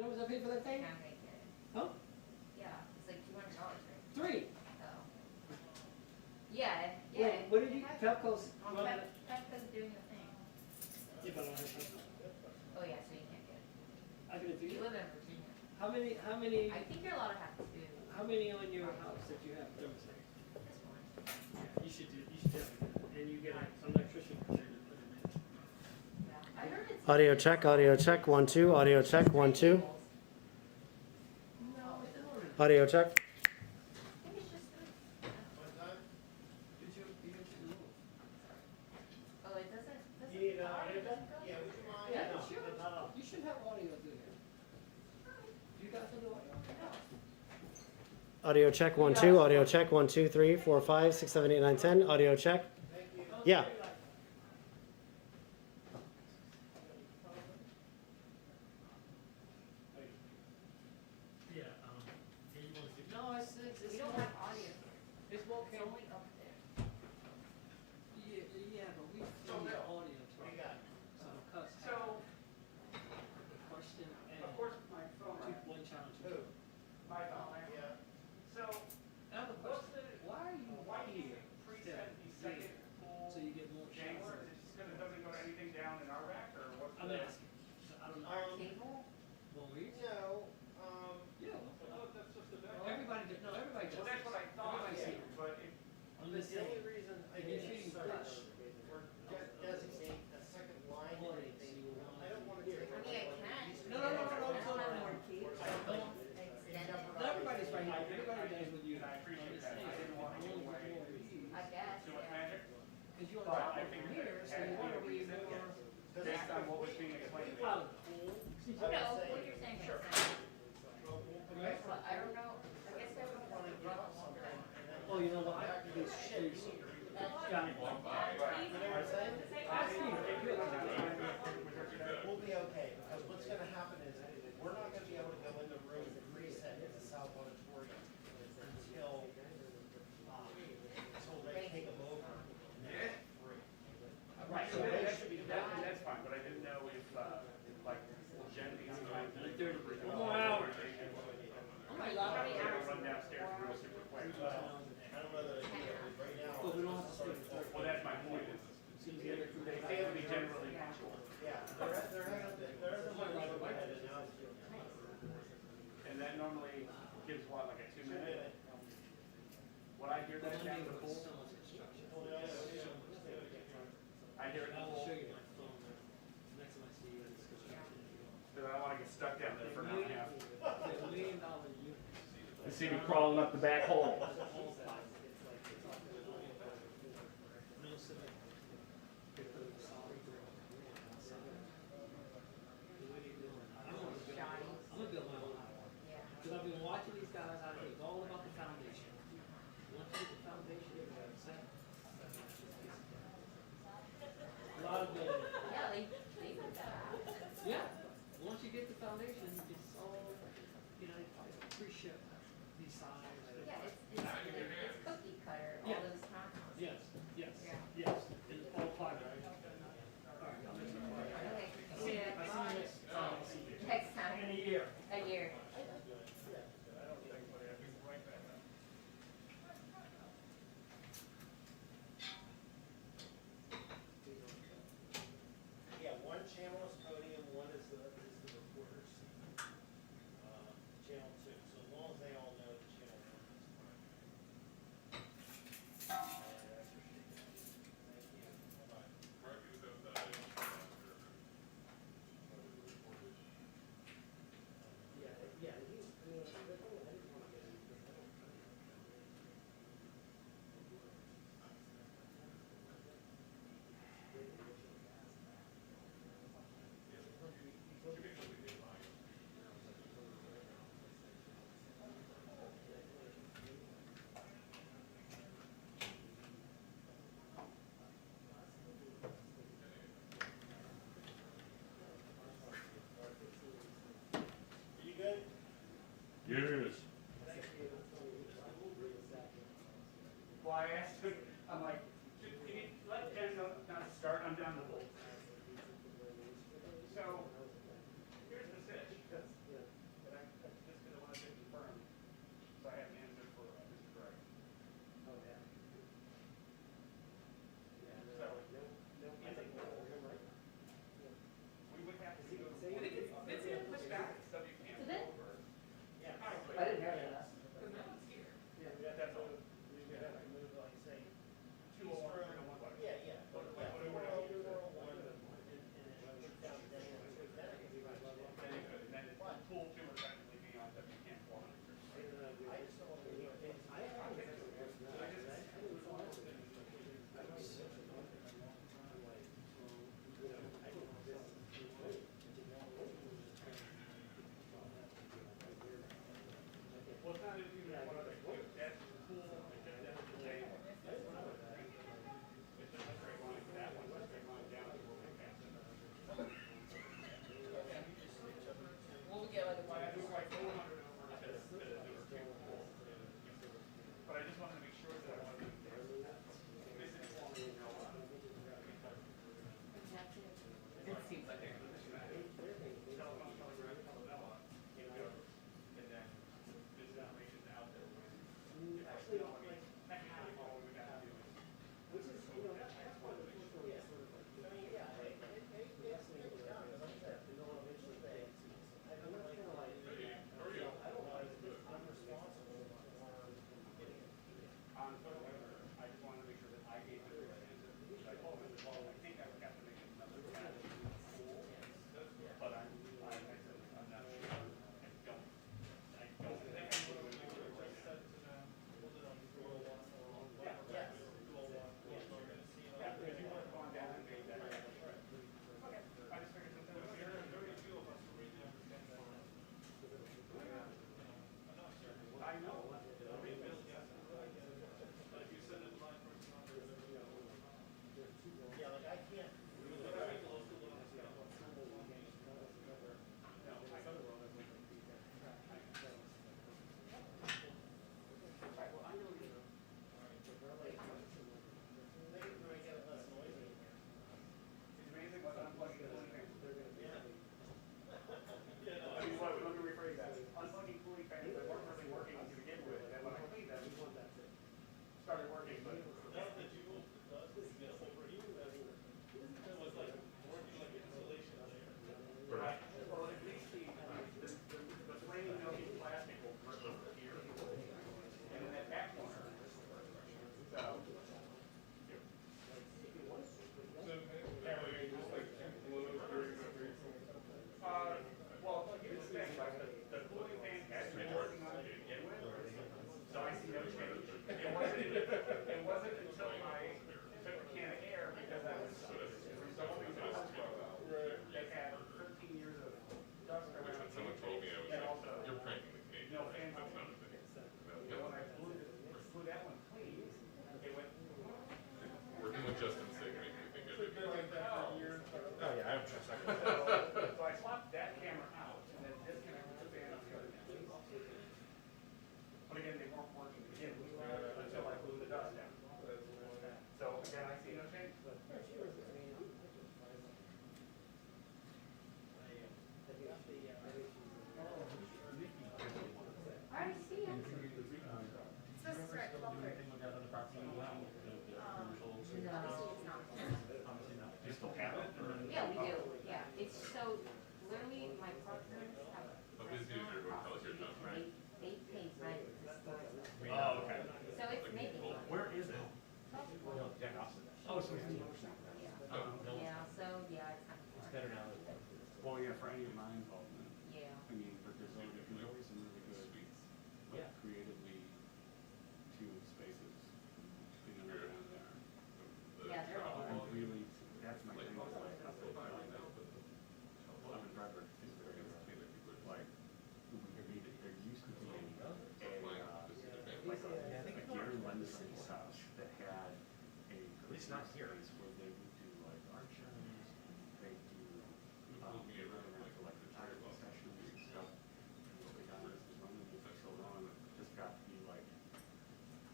You know how much I paid for that thing? Can't make it. Huh? Yeah, it's like $200, right? 3. Oh. Yeah, yeah. Well, what did you, Pepco's Oh, running? Pepco's doing the thing. Yeah, but I don't have Pepco. Oh, yeah, so you can't get it. I can do You you. live in Virginia. How many, I think you're allowed to have 2. how many on your house that you have thermostat? This one. Yeah, you should definitely, and you get an electrician to put it in. Yeah. I heard it's. Audio check, 1, 2, audio check, 1, 2. No, it's not. Audio check. I think it's just 3. Did you move? Oh, it doesn't. You need, audio doesn't go? yeah, would you mind? Yeah, No, it should. no. You should have audio through here. You guys will do audio? Audio check, 1, 2, audio check, 1, 2, 3, 4, 5, 6, 7, 8, 9, 10. Audio check. Thank you. Yeah. Yeah, no, it's We don't have audio here. it's more It's only up there. Yeah, but we So, feel the Bill, audio What do you to got? So, question A. Of course, my phone. One challenge. Who? My phone. Yeah. So, I have a what's question. the, Why are you why do you here? preset the second pool So you get more January? chances? Is it just because it doesn't go to anything down in our rack, or what's I'm the? asking. I don't know. Cable? Well, we? No, Yeah. That's just the Everybody does. No, everybody does. Well, that's what I thought, Everybody's yeah. here. but if, I'm the just saying. only reason I If you're did shooting search flash, or designate a second line or anything, I don't want to take. I mean, I can. No, no, no, no, no, I don't have no. more cable. I don't think. Extend it. Not everybody's right here. Everybody does what you. and I appreciate that, I didn't want to give away I guess, too much yeah. magic, Because you're on but top I of figured here, that so had you to be want a to read reason, more. based on what was being explained to me. Wow. No, what you're saying makes sense. But I don't know, I guess I would want to run a longer. Oh, you know what? These shapes. Got it. You know what I'm saying? We'll be okay, because what's gonna happen is, we're not gonna be able to go in the room and reset the South Auditorium until they take them over. And they're free. Right, so they that should be and that's fine, but I didn't know if, like, Jen being like. Wow. Oh my God. Run downstairs real super quick. I don't know that I do that, right now. But we don't have to stay. Well, that's my point, is they fail to be generally punctual. Yeah, there hasn't been right away, and now it's doing And that normally gives what, like a 2 2 minute? minute. When I hear that But down I'm the able to pool, so much instruction. I hear it in the I'll pool, show you my phone next time I see you. It's construction. because I don't want to get stuck down there for an hour and a half. It's $1 million unit. You see me crawling up the back hole. No cement. They put a solid brick outside. The way they do it, I'm gonna build my own house. Yeah. Because I've been watching these guys out here, it's all about the foundation. Once you get the foundation, you got it set. A lot of building. Yeah, they put that out. Yeah, once you get the foundation, it's all, you know, it's pre-shipped, these sides. Yeah, it's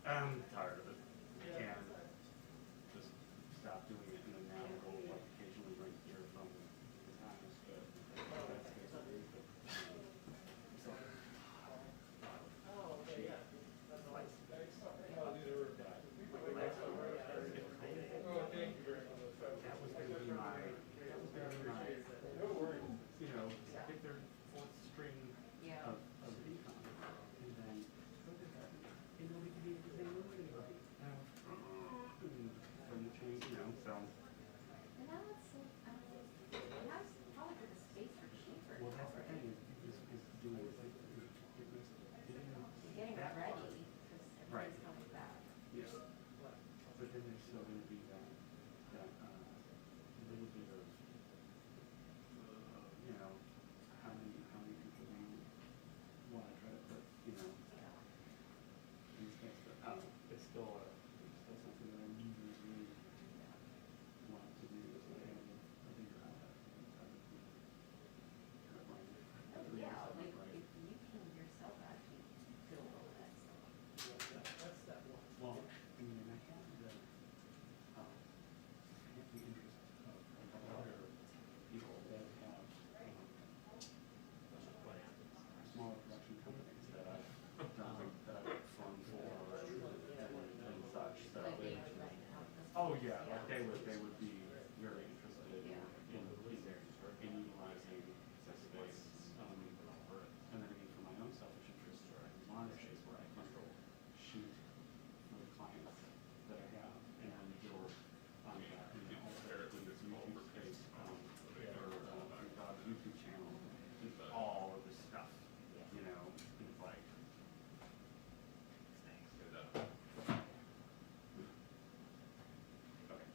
I'm tired of it. I can't just stop doing it, and then now I'm going like occasionally right here from the times, but that's basically it. So, Oh, okay, yeah. That's like, that was gonna be my, you know, get their fourth string Yeah. of income, and then COVID happened, and nobody could even say no to anybody. And I was, and from the change, you know, so, And now it's, now it's probably for the space for cheaper. well, that's the thing, is doing, like, Getting that ready, part. because Right. everybody's coming back. Yeah, but then there's still gonna be that, little bit of, you know, how many people do you wanna try to put, you know, these guys, but, it's still something that I really want to do, is I have a bigger outlet, kind of my, Oh, three yeah, years like, of right? if you can yourself actually build all that stuff. That's that one. Well, I mean, I have the interest of other people that have, smaller production companies that I've done, that I've flown for and such, so. Like they would rent out the Oh, space, yeah, like they would be very interested in utilizing the space. And then again, for my own selfish interest, I want a space where I can shoot for the clients that I have, and then build on that, and then also do this YouTube space, or YouTube channel, just all of this stuff, you know, and it's like, okay.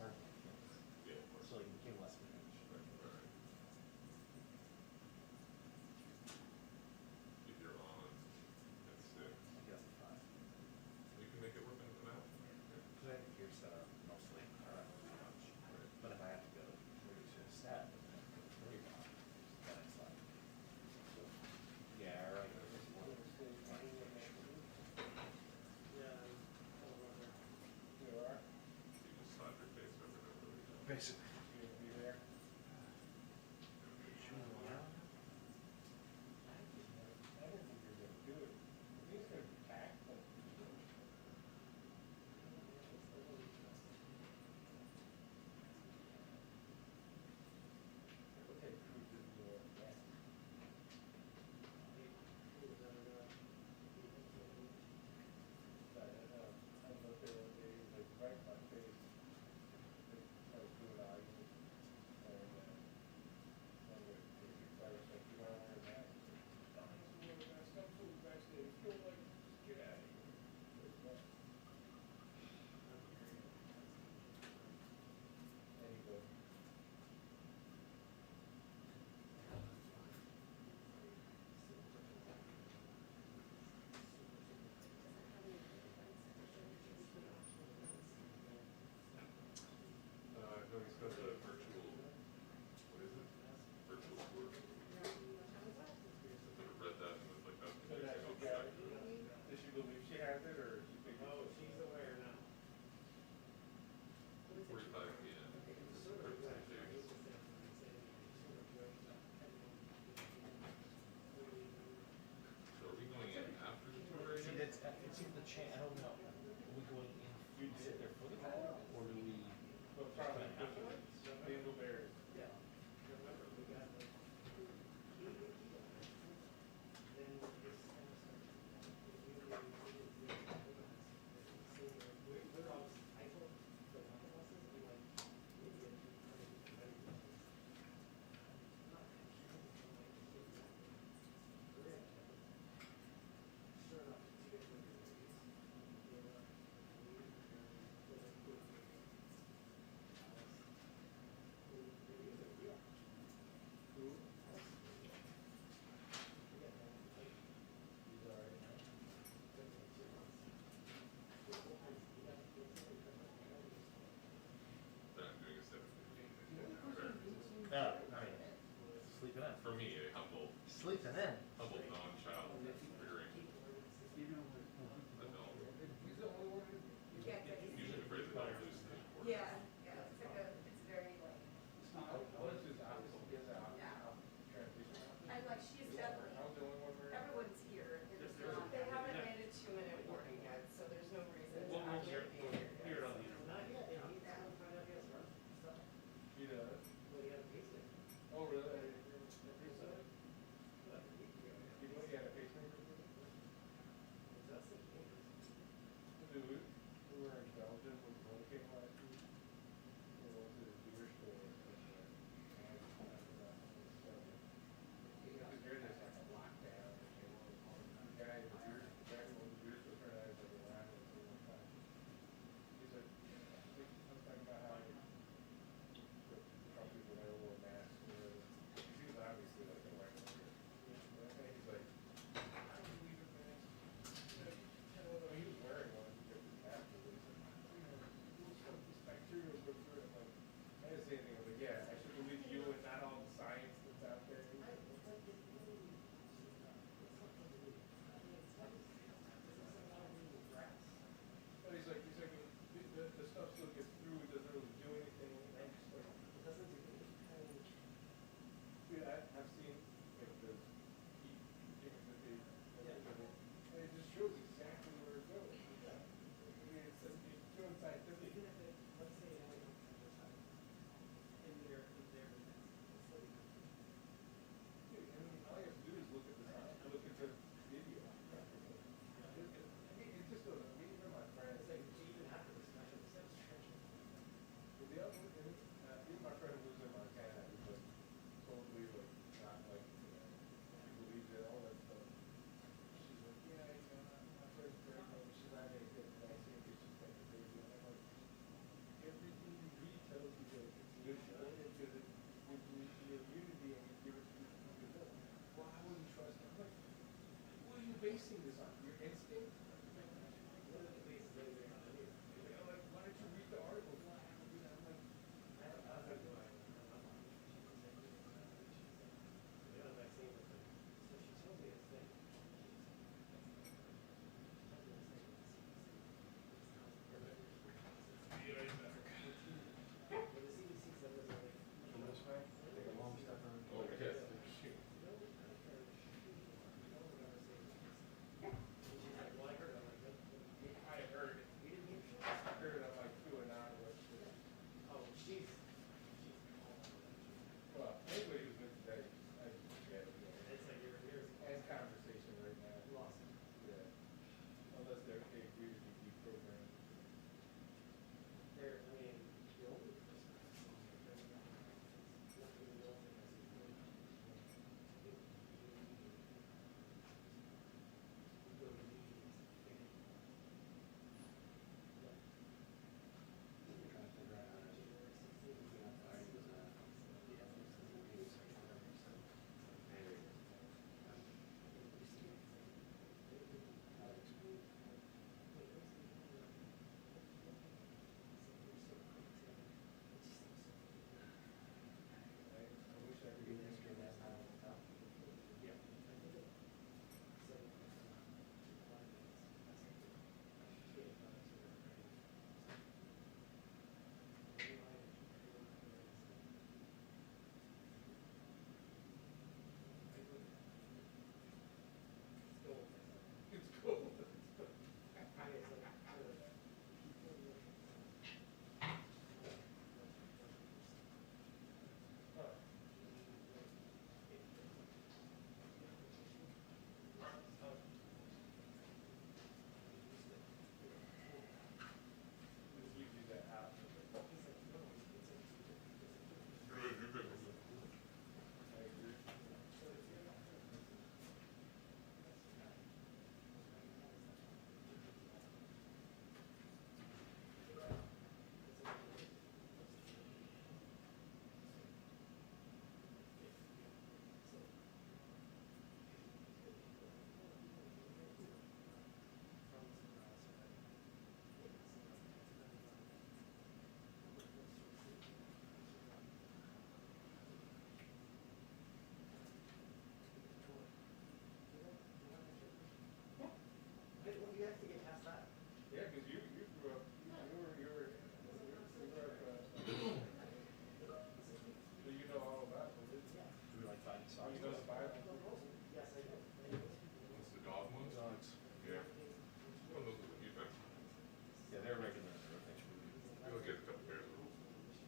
hard to make things. Yeah, of course. So it became less managed. Right. If you're on, it's six. I guess 5. You can make it work in an hour. Because I have the gear set up mostly, pretty much. But if I have to go maybe to a set, then I have to go to 30 miles. Then it's like, yeah, right. You just slap your face over and over again. Basically. No, he's got the virtual, what is it? Virtual tour. I've never read that and was like, that's confusing. I'll go back to it. Does she believe she has it, or she thinks? Oh, she's aware now. 45 p.m. So are we going in after the tour See, again? it's even the I don't know. Are we going in, you sit there for the tour, or do we? Well, probably afterwards, Dingleberry. Then I'm doing a 7:15. I mean, sleeping in. For me, a humble Sleeping in. non-child rearing adult. Usually afraid that I'll lose the report. Yeah, it's like it's very like, What is this option? Is that Yeah. transition? I'm like, she's definitely, I was the only one where. everyone's here, they're just not. They haven't made a 2-minute warning yet, so there's no reason to We'll actually be here. hear it on the internet. Not yet, and he's Yeah. gonna find out he has run stuff. He does. Well, he had a pacemaker. Oh, really? A pacemaker? Like a week ago, yeah. You know he had a pacemaker? That's the case. Dude, we were in Belgium with Hurricane last week. We went to the beer store and because they're just like a lockdown. The guy in the beer, the guy who owns the beer store turned out like a rat at the one time. He's like, I'm talking about how people never wore masks or whatever. He was obviously like a white worker. And he's like, I don't believe in masks. He was wearing one because his hat was like, bacteria go through it. Like, I didn't say anything. I was like, yeah, I should believe you and not all the science that's out there. But he's like, the stuff still gets through. It doesn't really do anything. And I'm just like, dude, I've seen like the heat things that they, and it just shows exactly where it goes. I mean, it's showing scientific. Even if it, let's say it only comes 10%, in their defense, it's still be Dude, I mean, all you have to do is look at the video. I mean, it just doesn't. Me and my friends. It's like, even after the special, it says trenching. The other, even my friend who lives in Montana, who's like totally like not like she believes in all that stuff. She's like, yeah, my friend's pregnant. She's not gonna get the vaccine because she's got the baby. And I'm like, everything you read basing this on? Your instinct? What are the bases that you're on? Like, why don't you read the article? I'm like, from this way, take a long step around. Oh, yes. I heard it. I heard it on like two and out of it. Oh, she's. Well, anybody who's been today, I just forget it. It's like you're. End conversation right now. Lost. Yeah. Unless they agree to be deprogrammed. There, I mean, the only person I saw that nothing real thing I see. Go to meetings. Trying to figure out how to, how to use that. I wish I could Read get the history of that title at the top. Yeah. It's cool. Just gives you that option. I agree. You have to get past that. Yeah, because you grew up, you were so you know all about religion. Do we like find So you know the Bible. Yes, I do. What's the dog ones? Dogs. Yeah. Well, those are the new types. Yeah, they're regular. They're You'll get a couple pairs of those.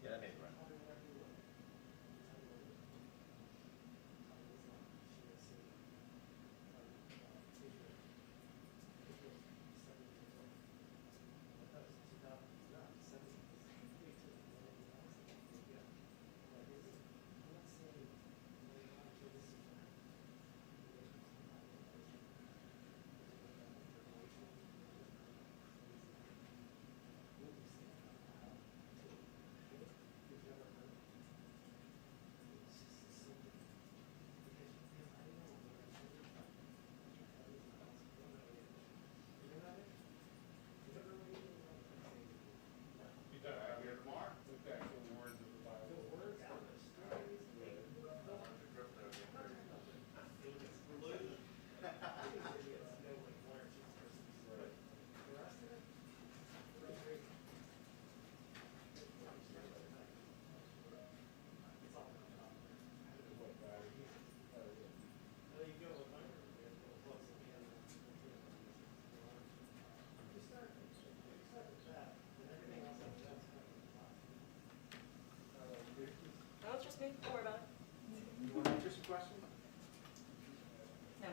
Yeah, that made right. You don't have your mark. The actual words of the Bible. What God is. There you go with my plus again. You start with that, and everything else after that's kind of class. Oh, it's just me, don't worry about it. You want to answer some questions? No.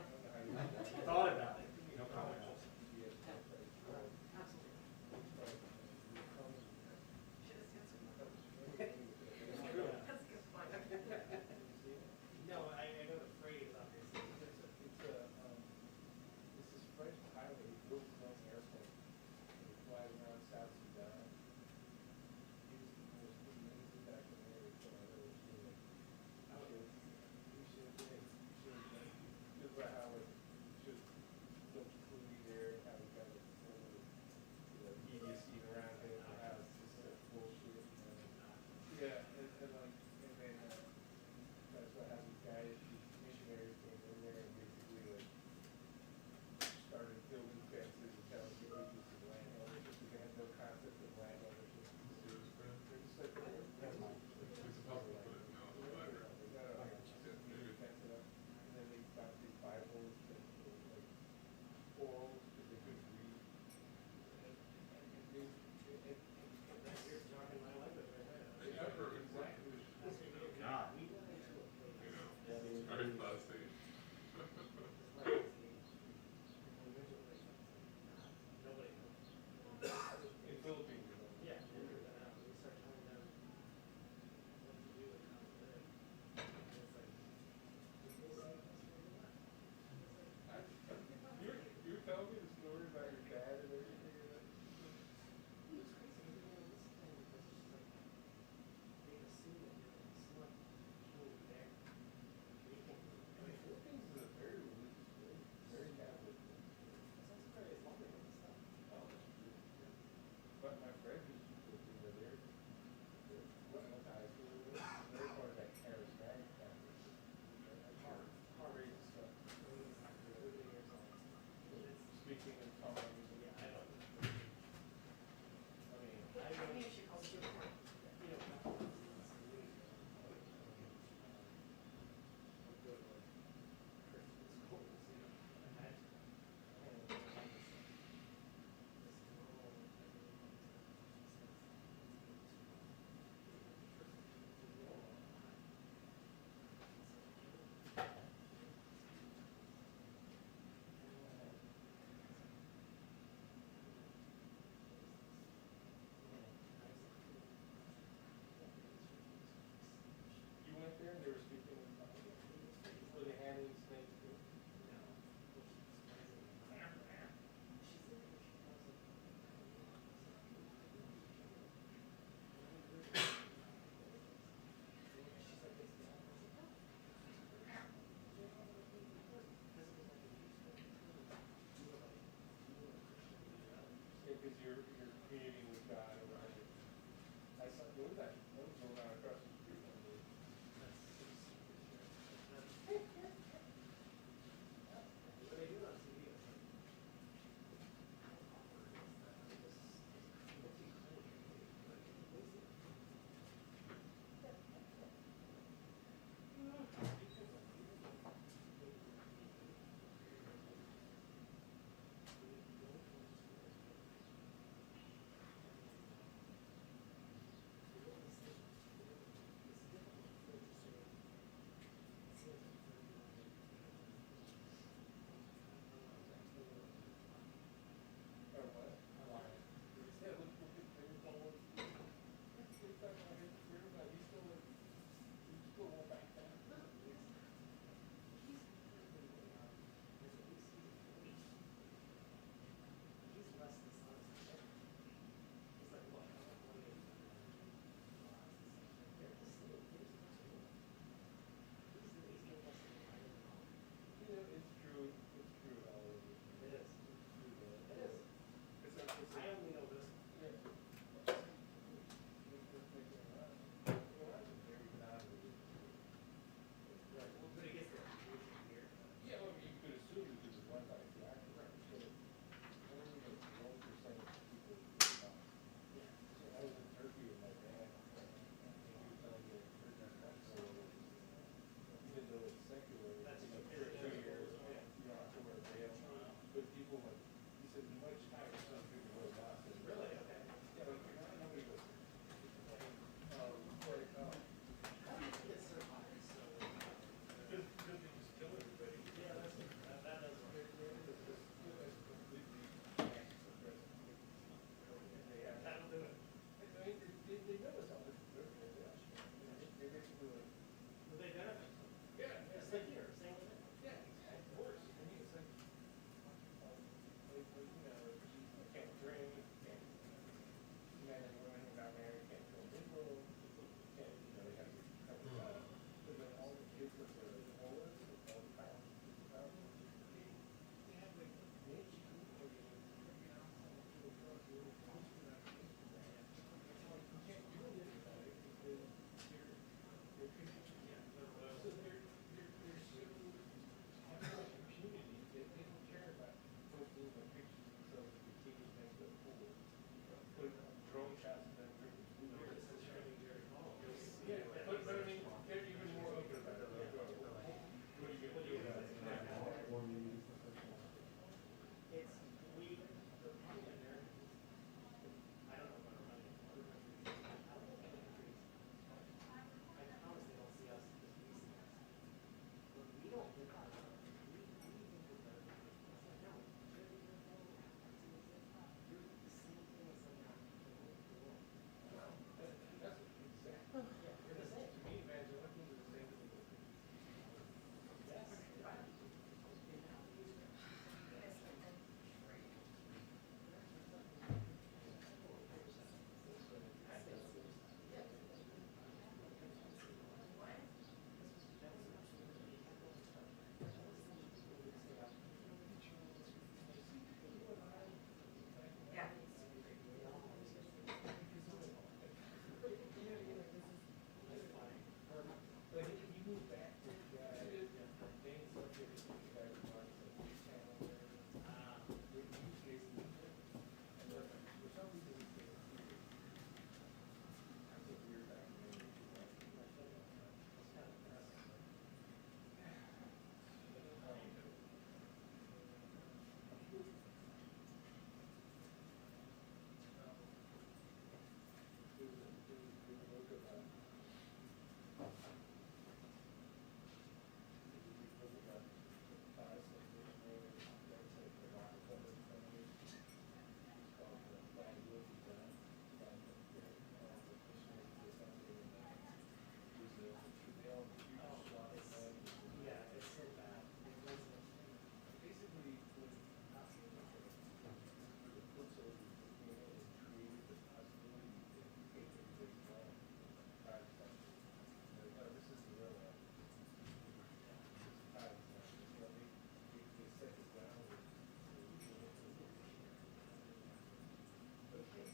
Thought about it. No comment. No, I know the phrase obviously. This is French pilot who built his own airplane. He flies around South Sudan. He was the most amazing documentary film I've ever seen. He should you're communing with God or whatever. I saw, what was that? That was going on across the street. I mean, What they do on TV is like. or what? Yeah, look, they were calling. He's back out here, but he's still won't back down. He's less dishonest than ever. He's like, look, I don't want to get. You know, it's true all over. It is. It's true though. It is. It's a, I only know this. yeah. Well, I was very proud of it. Right. Well, but it gets the reputation here. Yeah, well, you could assume because it's run by Jack, right? So only like 1% of people do not. Yeah. So I was in Turkey with my dad, and he was telling me that Turkey's not so, even though it's secular, That's you know, true. for 2 years, you don't have to wear a veil. But people like, he said, much higher some people wear masks. Really? Okay. Yeah, like, nobody goes. Like, How do you think it's so high? So. because they just kill everybody. Yeah, that doesn't. It's just, you know, it's completely suppressed. And they have. That'll do it. I mean, they know it's all this birthday, they basically like, Will they benefit? yeah, It's like here, same with it. yeah, of course. I mean, it's like, you know, you can't drink, can't, men and women who got married can't go mingle, can't, you know, they have to cover that up. But then all the kids that are homeless, all the pounds, they have like niche food for you. You can't do anything about it because you're people. So they're so having a community that they don't care about posting the pictures of themselves in bikinis next to a pool. Putting up drone shots of them drinking food. This is showing Jerry Hall. Yeah, but I mean, they're even more open about it. They'll go,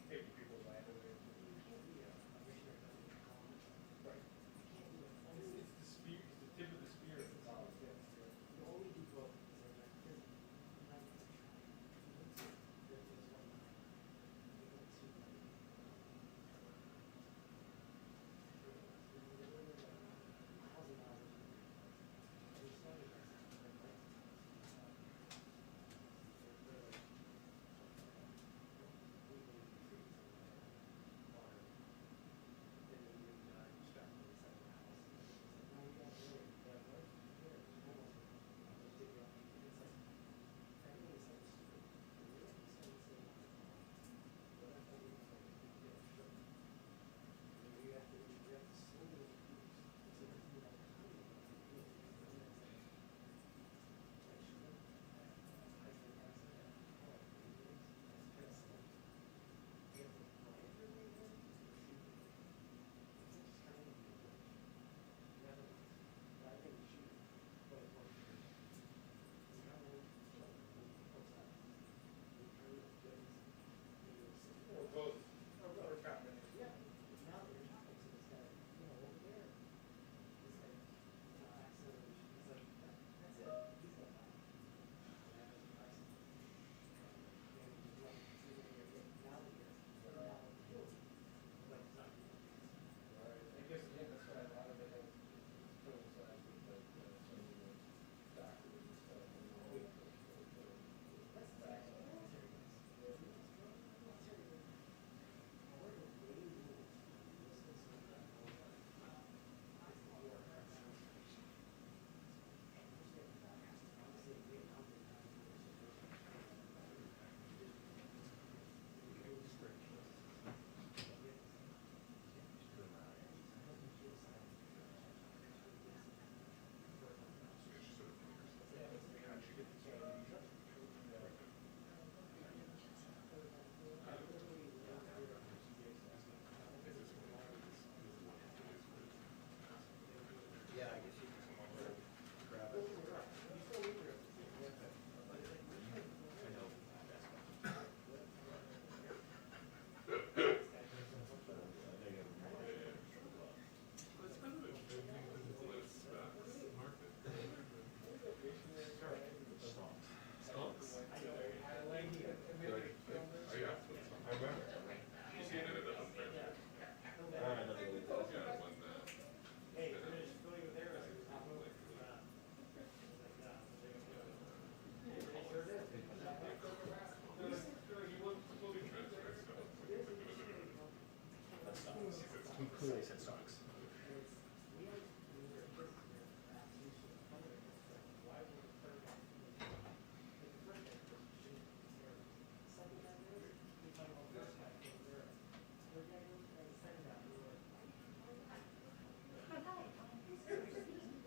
taking people's land away. Right. It's the spear, it's the tip of the spear at the top. Both. Or combination. I guess, yeah, that's why a lot of it has coincides with like, some of the doctors and stuff. Yeah, I guess you can come over and grab it. I know. It's kind of interesting because it's less specs market. Skunks? I asked what some. I remember. You seen it at the hunt fair? Yeah, when Hey, the- finish filling with arrows. fully transferred stuff, like it's like a bit of He clearly said stocks. Okay,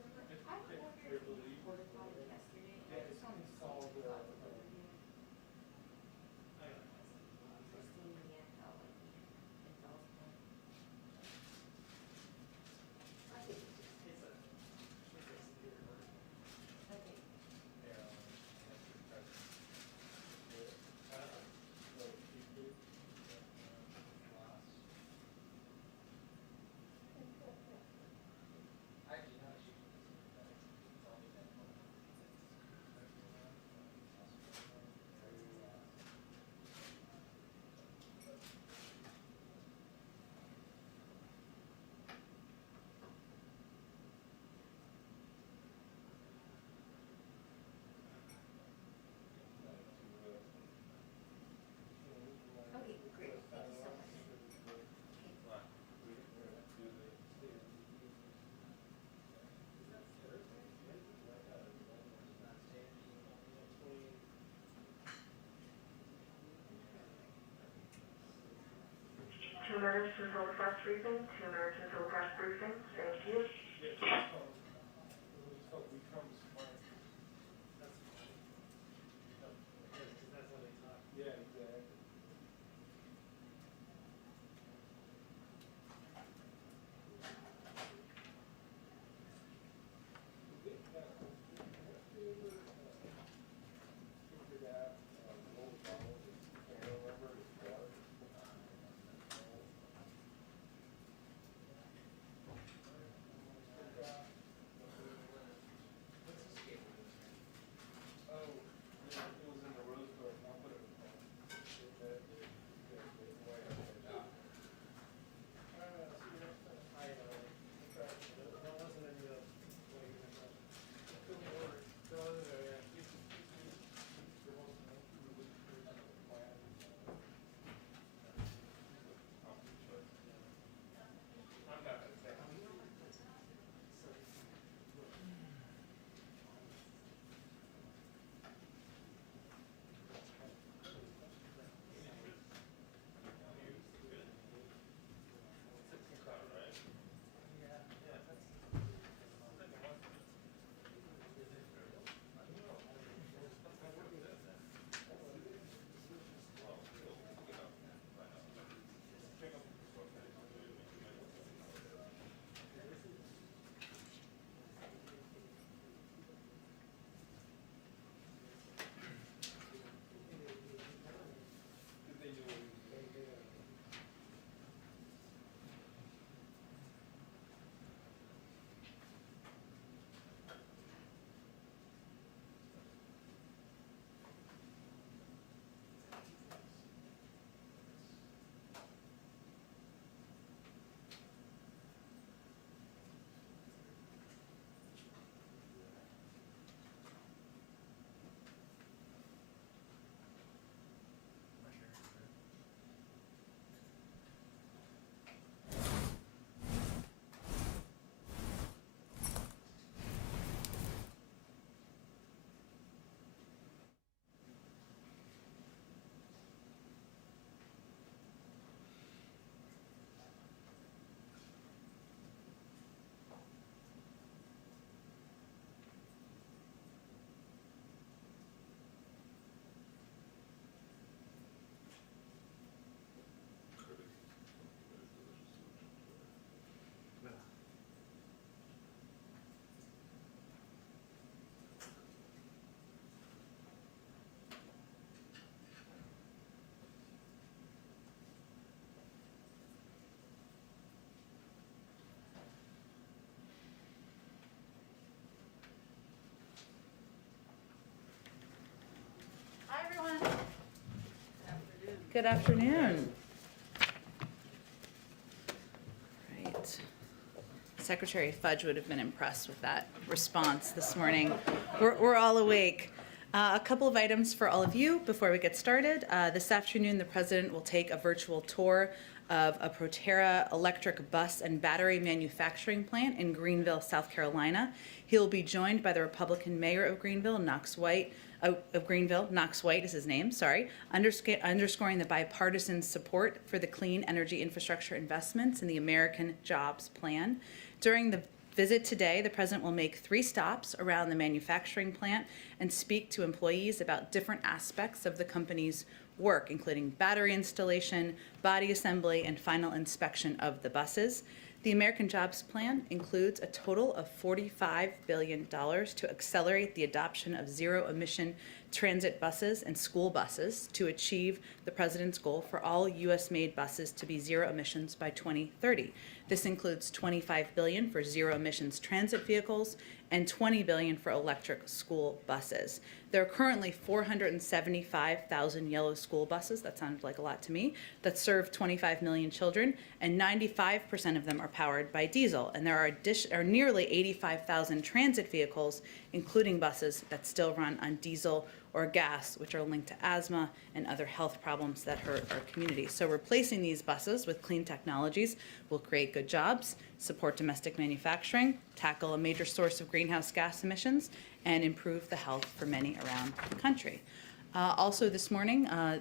great, thank you so much. Two minutes until the press briefing, 2 minutes until the press briefing, thank you. We'll just hope we come smart. That's how they talk. Yeah, exactly. Figured out, gold ball, I remember his water. Good afternoon. Right. Secretary Fudge would have been impressed with that response this morning. We're all awake. A couple of items for all of you before we get started. This afternoon, the President will take a virtual tour of a Proterra electric bus and battery manufacturing plant in Greenville, South Carolina. He'll be joined by the Republican Mayor of Greenville, Knox White, Knox White is his name, sorry, underscoring the bipartisan support for the clean energy infrastructure investments in the American Jobs Plan. During the visit today, the President will make 3 stops around the manufacturing plant and speak to employees about different aspects of the company's work, including battery installation, body assembly, and final inspection of the buses. The American Jobs Plan includes a total of $45 billion to accelerate the adoption of zero-emission transit buses and school buses to achieve the President's goal for all U.S.-made buses to be zero emissions by 2030. This includes $25 billion for zero-emissions transit vehicles and $20 billion for electric school buses. There are currently 475,000 yellow school buses, that sounded like a lot to me, that serve 25 million children, and 95% of them are powered by diesel. And there are nearly 85,000 transit vehicles, including buses, that still run on diesel or gas, which are linked to asthma and other health problems that hurt our community. So replacing these buses with clean technologies will create good jobs, support domestic manufacturing, tackle a major source of greenhouse gas emissions, and improve the health for many around the country. Also this morning, our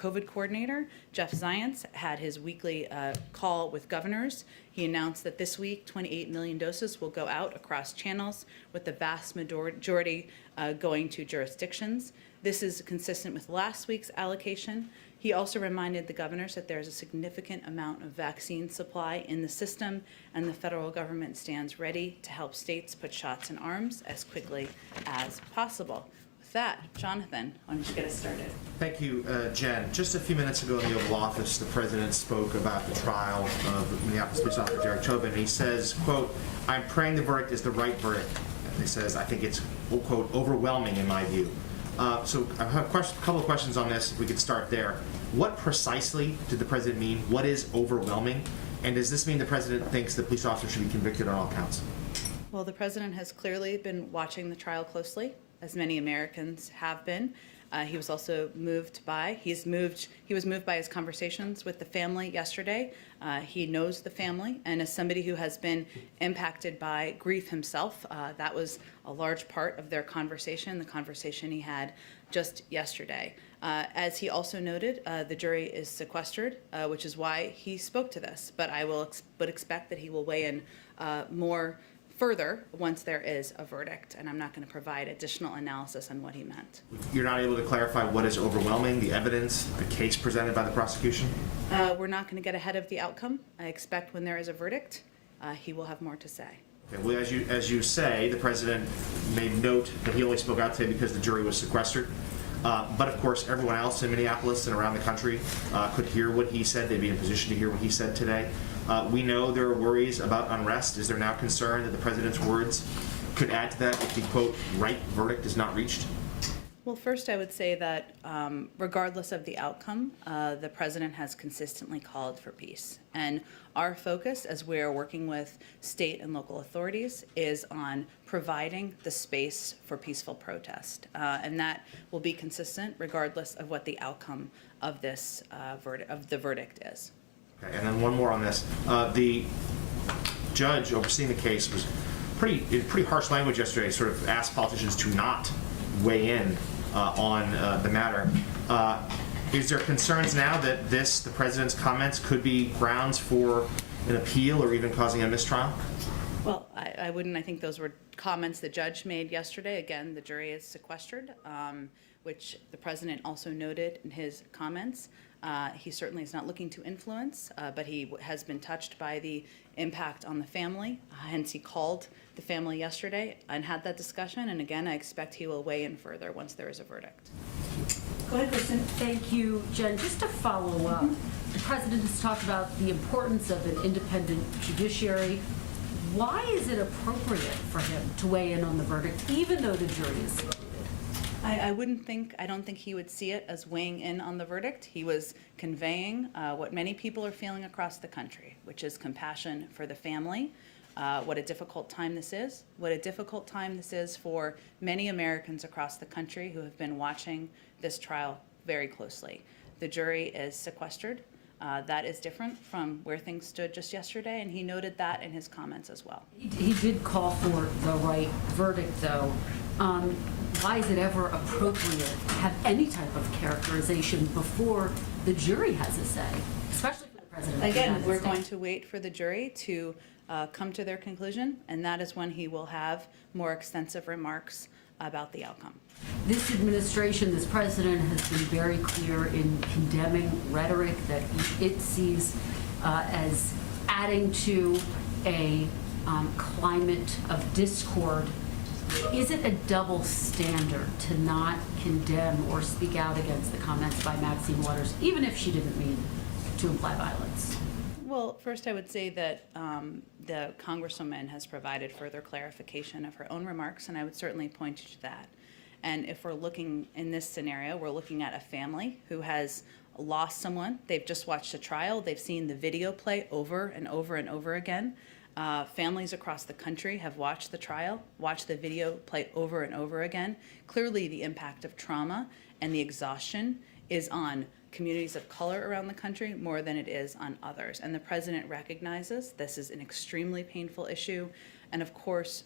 COVID coordinator, Jeff Zients, had his weekly call with governors. He announced that this week, 28 million doses will go out across channels, with the vast majority going to jurisdictions. This is consistent with last week's allocation. He also reminded the governors that there's a significant amount of vaccine supply in the system, and the federal government stands ready to help states put shots in arms as quickly as possible. With that, Jonathan, why don't you get us started? Thank you, Jen. Just a few minutes ago in the Oval Office, the President spoke about the trial of Minneapolis police officer Derek Chauvin. He says, quote, "I'm praying the verdict is the right verdict." And he says, "I think it's, quote, overwhelming in my view." So I have a couple of questions on this, if we could start there. What precisely did the President mean? What is overwhelming? And does this mean the President thinks the police officer should be convicted on all counts? Well, the President has clearly been watching the trial closely, as many Americans have been. He was also moved by his conversations with the family yesterday. He knows the family, and as somebody who has been impacted by grief himself, that was a large part of their conversation, the conversation he had just yesterday. As he also noted, the jury is sequestered, which is why he spoke to this. But I would expect that he will weigh in more further once there is a verdict, and I'm not going to provide additional analysis on what he meant. You're not able to clarify what is overwhelming, the evidence, the case presented by the prosecution? We're not going to get ahead of the outcome. I expect when there is a verdict, he will have more to say. Okay, well, as you say, the President made note that he only spoke out today because the jury was sequestered. But of course, everyone else in Minneapolis and around the country could hear what he said. They'd be in a position to hear what he said today. We know there are worries about unrest. Is there now concern that the President's words could add to that if the, quote, right verdict is not reached? Well, first I would say that regardless of the outcome, the President has consistently called for peace. And our focus, as we are working with state and local authorities, is on providing the space for peaceful protest. And that will be consistent regardless of what the outcome of this the verdict is. Okay, and then one more on this. The judge overseeing the case was in pretty harsh language yesterday, sort of asked politicians to not weigh in on the matter. Is there concerns now that the President's comments could be grounds for an appeal or even causing a mistrial? Well, I wouldn't. I think those were comments the judge made yesterday. Again, the jury is sequestered, which the President also noted in his comments. He certainly is not looking to influence, but he has been touched by the impact on the family. Hence, he called the family yesterday and had that discussion. And again, I expect he will weigh in further once there is a verdict. Go ahead, Kristen. Thank you, Jen. Just to follow up, the President has talked about the importance of an independent judiciary. Why is it appropriate for him to weigh in on the verdict, even though the jury is secluded? I don't think he would see it as weighing in on the verdict. He was conveying what many people are feeling across the country, which is compassion for the family, what a difficult time this is, for many Americans across the country who have been watching this trial very closely. The jury is sequestered. That is different from where things stood just yesterday, and he noted that in his comments as well. He did call for the right verdict, though. Why is it ever appropriate to have any type of characterization before the jury has a say, especially for the President of the Again, United we're States? going to wait for the jury to come to their conclusion, and that is when he will have more extensive remarks about the outcome. This administration, this president has been very clear in condemning rhetoric that it sees as adding to a climate of discord. Is it a double standard to not condemn or speak out against the comments by Maxine Waters, even if she didn't mean to imply violence? Well, first I would say that the Congresswoman has provided further clarification of her own remarks, and I would certainly point you to that. And if we're looking in this scenario, we're looking at a family who has lost someone. They've just watched a trial. They've seen the video play over and over and over again. Families across the country have watched the trial, watched the video play over and over again. Clearly, the impact of trauma and the exhaustion is on communities of color around the country more than it is on others. And the president recognizes this is an extremely painful issue, and of course,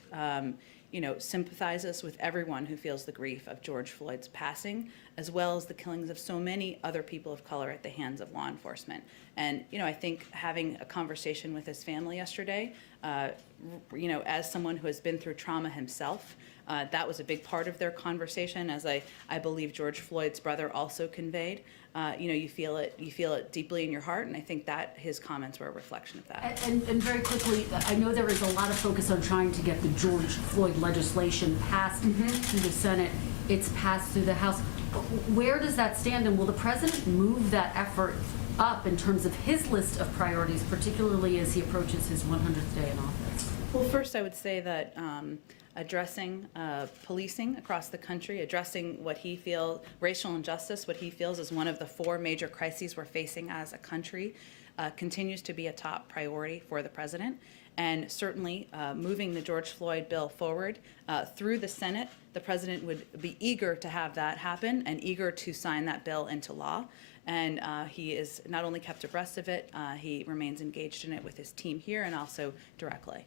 sympathizes with everyone who feels the grief of George Floyd's passing, as well as the killings of so many other people of color at the hands of law enforcement. And, I think having a conversation with his family yesterday, as someone who has been through trauma himself, that was a big part of their conversation, as I believe George Floyd's brother also conveyed. You feel it deeply in your heart, and I think that his comments were a reflection of that. And very quickly, I know there is a lot of focus on trying to get the George Floyd legislation passed through the Senate. It's passed through the House. Where does that stand, and will the president move that effort up in terms of his list of priorities, particularly as he approaches his 100th day in office? Well, first I would say that addressing policing across the country, addressing what he feels, racial injustice, what he feels is one of the 4 major crises we're facing as a country, continues to be a top priority for the president. And certainly moving the George Floyd bill forward through the Senate, the president would be eager to have that happen and eager to sign that bill into law. And he is not only kept abreast of it, he remains engaged in it with his team here and also directly.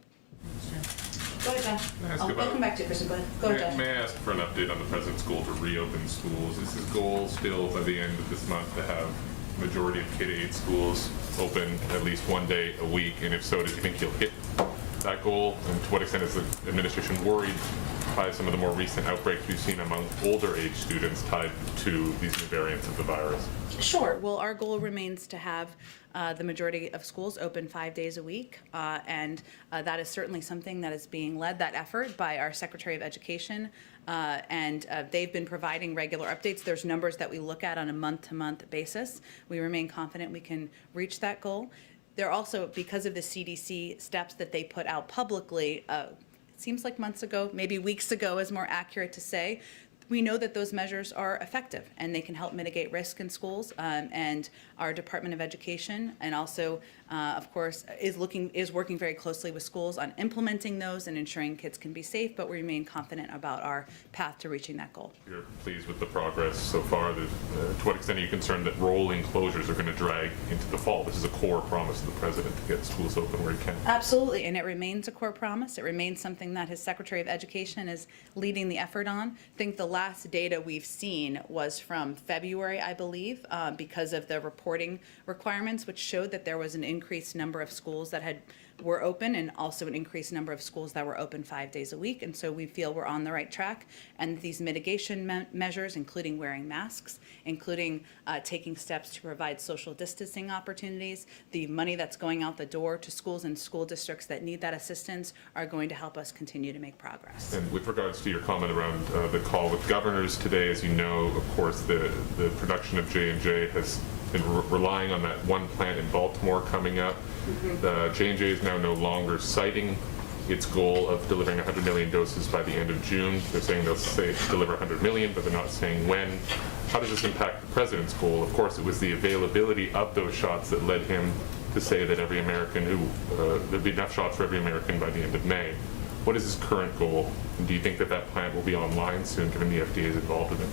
Go ahead, Josh. I'll come back to you, Kristen. Go ahead, Josh. May I ask for an update on the president's goal to reopen schools? Is his goal still by the end of this month to have majority of K-8 schools open at least one day a week? And if so, do you think he'll hit that goal? And to what extent is the administration worried by some of the more recent outbreaks we've seen among older age students tied to these new variants of the virus? Sure. Well, our goal remains to have the majority of schools open 5 days a week, and that is certainly something that is being led, that effort, by our Secretary of Education, and they've been providing regular updates. There's numbers that we look at on a month-to-month basis. We remain confident we can reach that goal. They're also, because of the CDC steps that they put out publicly, it seems like months ago, maybe weeks ago is more accurate to say, we know that those measures are effective and they can help mitigate risk in schools, and our Department of Education and also, of course, is working very closely with schools on implementing those and ensuring kids can be safe, but we remain confident about our path to reaching that goal. You're pleased with the progress so far. To what extent are you concerned that rolling closures are going to drag into the fall? This is a core promise of the president to get schools open where he can. Absolutely, and it remains a core promise. It remains something that his Secretary of Education is leading the effort on. I think the last data we've seen was from February, I believe, because of the reporting requirements, which showed that there was an increased number of schools that were open and also an increased number of schools that were open 5 days a week. And so we feel we're on the right track. And these mitigation measures, including wearing masks, including taking steps to provide social distancing opportunities, the money that's going out the door to schools and school districts that need that assistance, are going to help us continue to make progress. And with regards to your comment around the call with governors today, as you know, of course, the production of J&J has been relying on that one plant in Baltimore coming up. The J&J is now no longer citing its goal of delivering 100 million doses by the end of June. They're saying they'll deliver 100 million, but they're not saying when. How does this impact the president's goal? Of course, it was the availability of those shots that led him to say that every American there'd be enough shots for every American by the end of May. What is his current goal? And do you think that that plant will be online soon, given the FDA is involved in it?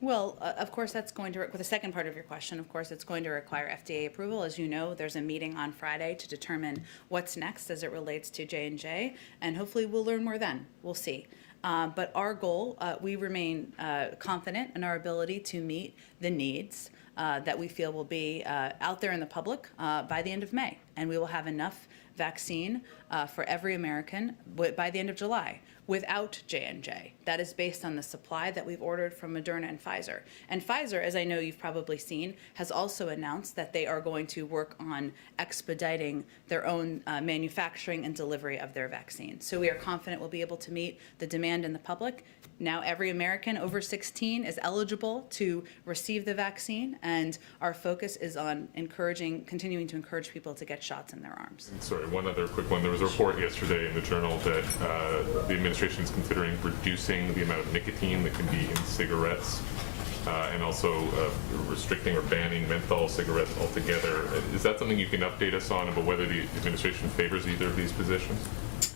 Well, of course, that's going to, with the second part of your question, of course, it's going to require FDA approval. As you know, there's a meeting on Friday to determine what's next as it relates to J&J, and hopefully we'll learn more then. We'll see. But our goal, we remain confident in our ability to meet the needs that we feel will be out there in the public by the end of May. And we will have enough vaccine for every American by the end of July without J&J. That is based on the supply that we've ordered from Moderna and Pfizer. And Pfizer, as I know you've probably seen, has also announced that they are going to work on expediting their own manufacturing and delivery of their vaccine. So we are confident we'll be able to meet the demand in the public. Now every American over 16 is eligible to receive the vaccine, and our focus is on continuing to encourage people to get shots in their arms. Sorry, one other quick one. There was a report yesterday in the Journal that the administration is considering reducing the amount of nicotine that can be in cigarettes, and also restricting or banning menthol cigarettes altogether. Is that something you can update us on about whether the administration favors either of these positions?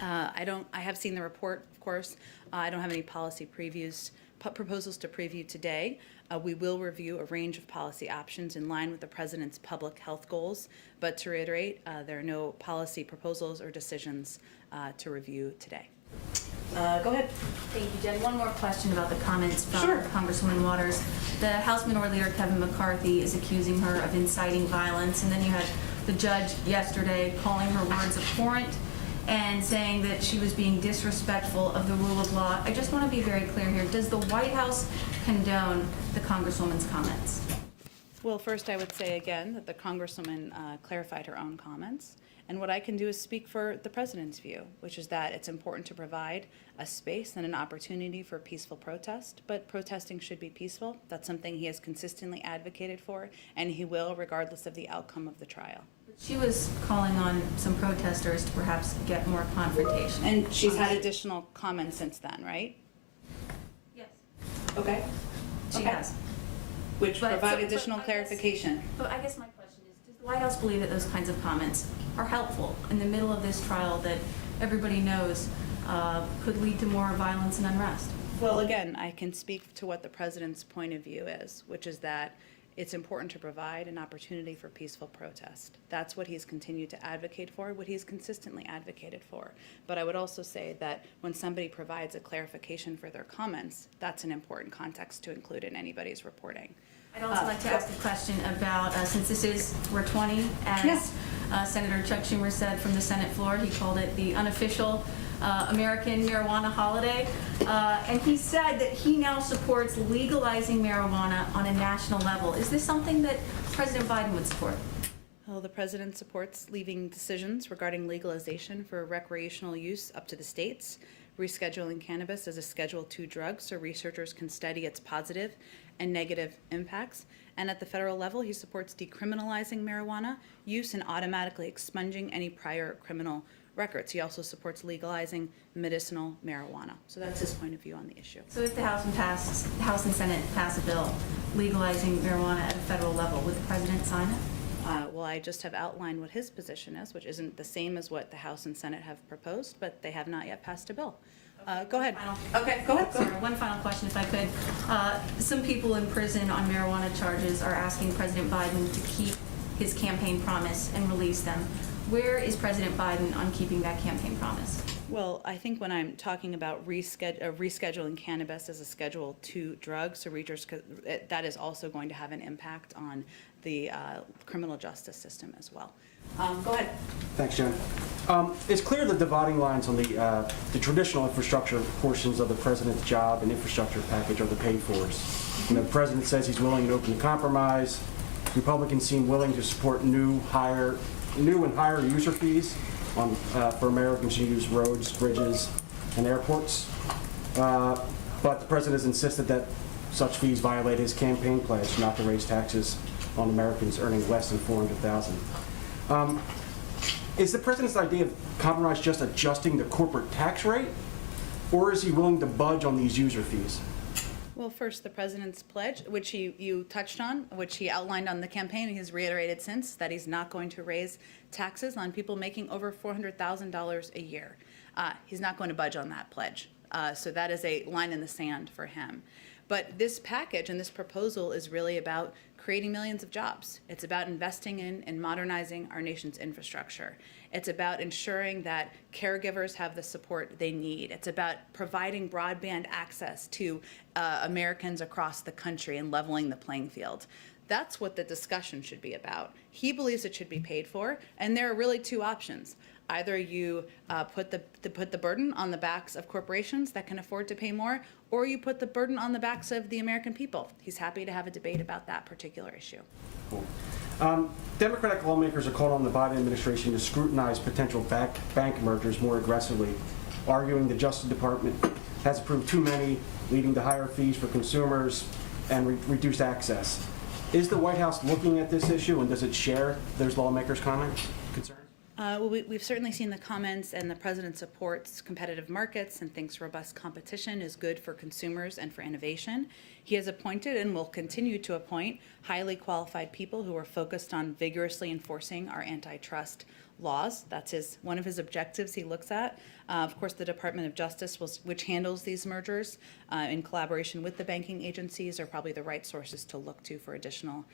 I have seen the report, of course. I don't have any policy proposals to preview today. We will review a range of policy options in line with the President's public health goals. But to reiterate, there are no policy proposals or decisions to review today. Go ahead. Thank you, Jen. One more question about the comments from Sure. Congresswoman Waters. The House Minority Leader Kevin McCarthy is accusing her of inciting violence, and then you had the judge yesterday calling her words abhorrent and saying that she was being disrespectful of the rule of law. I just want to be very clear here. Does the White House condone the Congresswoman's comments? Well, first I would say again that the Congresswoman clarified her own comments. And what I can do is speak for the President's view, which is that it's important to provide a space and an opportunity for peaceful protest, but protesting should be peaceful. That's something he has consistently advocated for, and he will, regardless of the outcome of the trial. She was calling on some protesters to perhaps get more confrontation. And she's had additional comments since then, right? Yes, Okay. she has. Which But- provide so- additional but I guess- clarification. But I guess my question is, does the White House believe that those kinds of comments are helpful in the middle of this trial that everybody knows could lead to more violence and unrest? Well, again, I can speak to what the President's point of view is, which is that it's important to provide an opportunity for peaceful protest. That's what he's continued to advocate for, what he's consistently advocated for. But I would also say that when somebody provides a clarification for their comments, that's an important context to include in anybody's reporting. I'd also like to ask a question about, since this is 420, as Senator Chuck Schumer said from the Senate floor, he called it the unofficial American marijuana holiday. And he said that he now supports legalizing marijuana on a national level. Is this something that President Biden would support? Well, the President supports leaving decisions regarding legalization for recreational use up to the states, rescheduling cannabis as a Schedule II drug so researchers can study its positive and negative impacts. And at the federal level, he supports decriminalizing marijuana use and automatically expunging any prior criminal records. He also supports legalizing medicinal marijuana. So that's his point of view on the issue. So if the House and Senate pass a bill legalizing marijuana at a federal level, would the President sign it? Well, I just have outlined what his position is, which isn't the same as what the House and Senate have proposed, but they have not yet passed a bill. Go ahead. Okay, go ahead. Sorry, one final question, if I could. Some people in prison on marijuana charges are asking President Biden to keep his campaign promise and release them. Where is President Biden on keeping that campaign promise? Well, I think when I'm talking about rescheduling cannabis as a Schedule II drug, so that is also going to have an impact on the criminal justice system as well. Go ahead. Thanks, Jen. It's clear that dividing lines on the traditional infrastructure portions of the president's job and infrastructure package are the paid-fors. The president says he's willing and open to compromise. Republicans seem willing to support new and higher user fees for Americans who use roads, bridges, and airports. But the president has insisted that such fees violate his campaign pledge not to raise taxes on Americans earning less than $400,000. Is the president's idea of compromise just adjusting the corporate tax rate, or is he willing to budge on these user fees? Well, first, the president's pledge, which you touched on, which he outlined on the campaign, and he's reiterated since, that he's not going to raise taxes on people making over $400,000 a year. He's not going to budge on that pledge. So that is a line in the sand for him. But this package and this proposal is really about creating millions of jobs. It's about investing in and modernizing our nation's infrastructure. It's about ensuring that caregivers have the support they need. It's about providing broadband access to Americans across the country and leveling the playing field. That's what the discussion should be about. He believes it should be paid for, and there are really two options. Either you put the burden on the backs of corporations that can afford to pay more, or you put the burden on the backs of the American people. He's happy to have a debate about that particular issue. Cool. Democratic lawmakers are called on the Biden administration to scrutinize potential bank mergers more aggressively, arguing the Justice Department has approved too many, leading to higher fees for consumers and reduced access. Is the White House looking at this issue, and does it share those lawmakers' comments, concerns? Well, we've certainly seen the comments, and the president supports competitive markets and thinks robust competition is good for consumers and for innovation. He has appointed and will continue to appoint highly qualified people who are focused on vigorously enforcing our antitrust laws. That's one of his objectives he looks at. Of course, the Department of Justice, which handles these mergers in collaboration with the banking agencies, are probably the right sources to look to for additional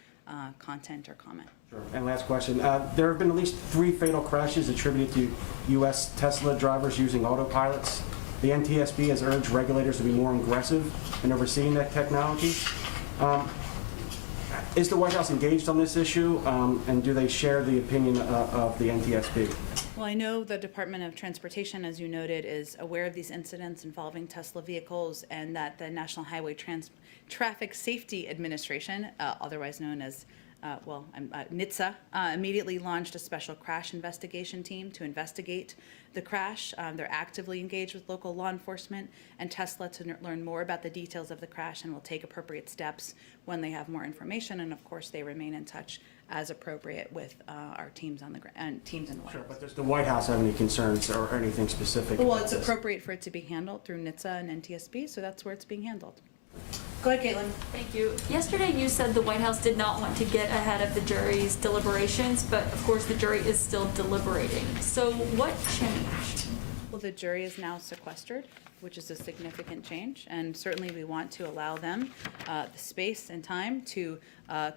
content or comment. Sure. And last question. There have been at least 3 fatal crashes attributed to U.S. Tesla drivers using autopilots. The NTSB has urged regulators to be more aggressive in overseeing that technology. Is the White House engaged on this issue, and do they share the opinion of the NTSB? Well, I know the Department of Transportation, as you noted, is aware of these incidents involving Tesla vehicles, and that the National Highway Traffic Safety Administration, otherwise known as NHTSA, immediately launched a special crash investigation team to investigate the crash. They're actively engaged with local law enforcement and Tesla to learn more about the details of the crash, and will take appropriate steps when they have more information. And of course, they remain in touch as appropriate with our teams on the ground, teams in the White House. But does the White House have any concerns or anything specific? Well, it's appropriate for it to be handled through NHTSA and NTSB, so that's where it's being handled. Go ahead, Caitlin. Thank you. Yesterday you said the White House did not want to get ahead of the jury's deliberations, but of course the jury is still deliberating. So what changed? Well, the jury is now sequestered, which is a significant change, and certainly we want to allow them the space and time to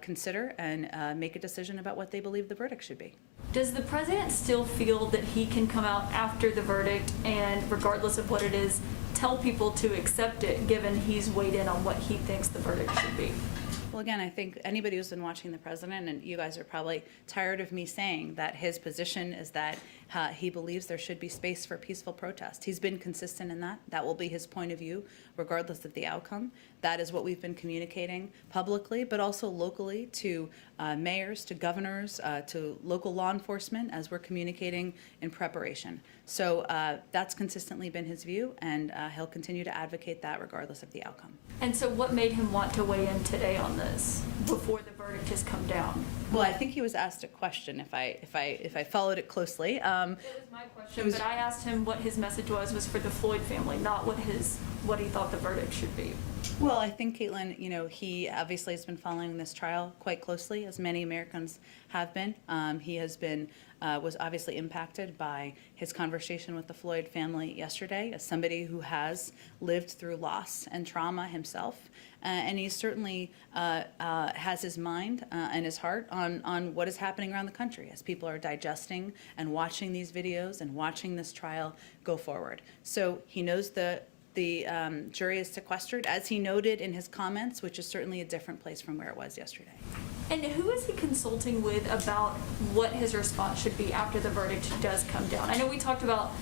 consider and make a decision about what they believe the verdict should be. Does the president still feel that he can come out after the verdict and, regardless of what it is, tell people to accept it, given he's weighed in on what he thinks the verdict should be? Well, again, I think anybody who's been watching the president, and you guys are probably tired of me saying that his position is that he believes there should be space for peaceful protest. He's been consistent in that. That will be his point of view, regardless of the outcome. That is what we've been communicating publicly, but also locally to mayors, to governors, to local law enforcement, as we're communicating in preparation. So that's consistently been his view, and he'll continue to advocate that regardless of the outcome. And so what made him want to weigh in today on this before the verdict has come down? Well, I think he was asked a question, if I followed it closely. It was my question, but I asked him what his message was for the Floyd family, not what he thought the verdict should be. Well, I think, Caitlin, he obviously has been following this trial quite closely, as many Americans have been. He has been, was obviously impacted by his conversation with the Floyd family yesterday, as somebody who has lived through loss and trauma himself. And he certainly has his mind and his heart on what is happening around the country as people are digesting and watching these videos and watching this trial go forward. So he knows the jury is sequestered, as he noted in his comments, which is certainly a different place from where it was yesterday. And who is he consulting with about what his response should be after the verdict does come down? I know we talked about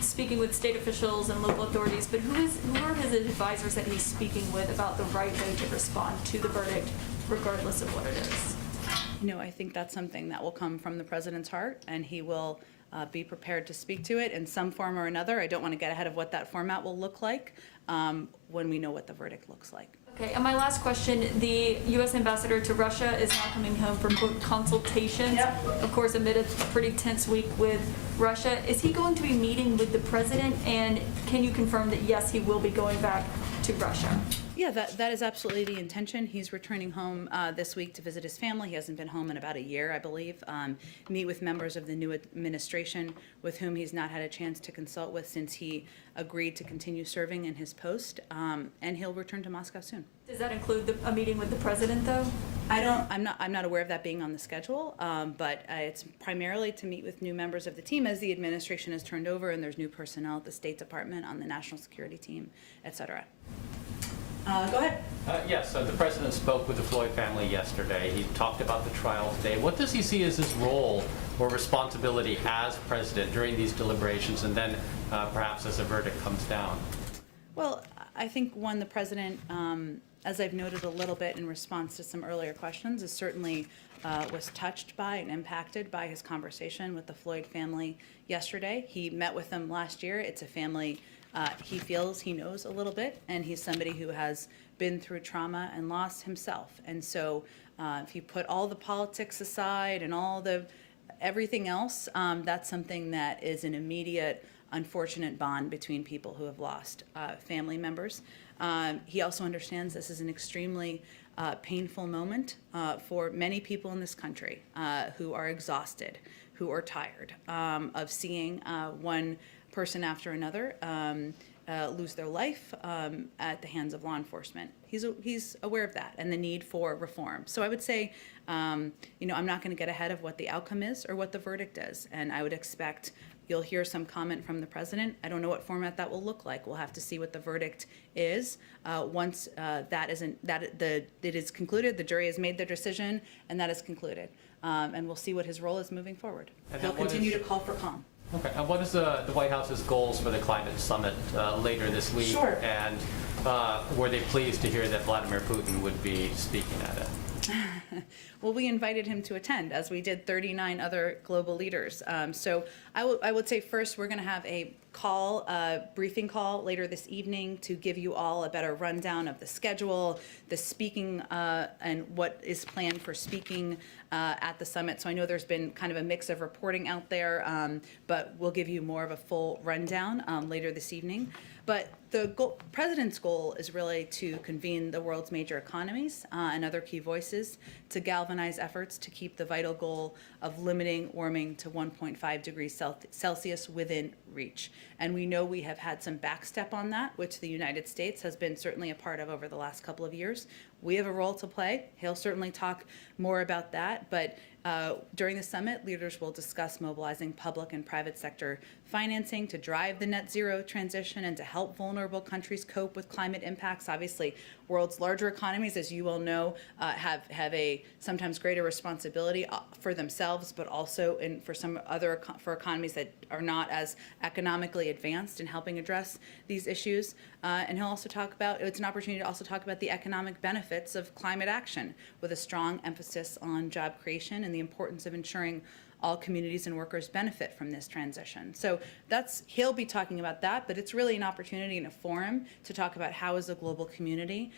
speaking with state officials and local authorities, but who are his advisors that he's speaking with about the right way to respond to the verdict, regardless of what it is? I think that's something that will come from the president's heart, and he will be prepared to speak to it in some form or another. I don't want to get ahead of what that format will look like when we know what the verdict looks like. Okay, and my last question, the U.S. ambassador to Russia is now coming home from quote, consultations. Yep. Of course, amid a pretty tense week with Russia. Is he going to be meeting with the president? And can you confirm that, yes, he will be going back to Russia? Yeah, that is absolutely the intention. He's returning home this week to visit his family. He hasn't been home in about a year, I believe. Meet with members of the new administration with whom he's not had a chance to consult with since he agreed to continue serving in his post. And he'll return to Moscow soon. Does that include a meeting with the president, though? I'm not aware of that being on the schedule, but it's primarily to meet with new members of the team as the administration has turned over and there's new personnel at the State Department, on the national security team, et cetera. Go ahead. Yes, the president spoke with the Floyd family yesterday. He talked about the trial today. What does he see as his role or responsibility as president during these deliberations and then perhaps as the verdict comes down? Well, I think one, the president, as I've noted a little bit in response to some earlier questions, is certainly was touched by and impacted by his conversation with the Floyd family yesterday. He met with them last year. It's a family he feels he knows a little bit, and he's somebody who has been through trauma and loss himself. And so if you put all the politics aside and everything else, that's something that is an immediate, unfortunate bond between people who have lost family members. He also understands this is an extremely painful moment for many people in this country who are exhausted, who are tired of seeing one person after another lose their life at the hands of law enforcement. He's aware of that and the need for reform. So I would say, I'm not going to get ahead of what the outcome is or what the verdict is, and I would expect you'll hear some comment from the president. I don't know what format that will look like. We'll have to see what the verdict is once it is concluded. The jury has made their decision, and that is concluded. And we'll see what his role is moving forward. And he'll continue to call for calm. Okay, and what is the White House's goals for the climate summit later this week? Sure. And were they pleased to hear that Vladimir Putin would be speaking at it? Well, we invited him to attend, as we did 39 other global leaders. So I would say first we're going to have a briefing call later this evening to give you all a better rundown of the schedule, the speaking, and what is planned for speaking at the summit. So I know there's been kind of a mix of reporting out there, but we'll give you more of a full rundown later this evening. But the president's goal is really to convene the world's major economies and other key voices to galvanize efforts to keep the vital goal of limiting warming to 1.5 degrees Celsius within reach. And we know we have had some backstep on that, which the United States has been certainly a part of over the last couple of years. We have a role to play. He'll certainly talk more about that, but during the summit, leaders will discuss mobilizing public and private sector financing to drive the net zero transition and to help vulnerable countries cope with climate impacts. Obviously, world's larger economies, as you all know, have a sometimes greater responsibility for themselves, but also for economies that are not as economically advanced in helping address these issues. And he'll also talk about, it's an opportunity to also talk about the economic benefits of climate action with a strong emphasis on job creation and the importance of ensuring all communities and workers benefit from this transition. So he'll be talking about that, but it's really an opportunity and a forum to talk about how as a global community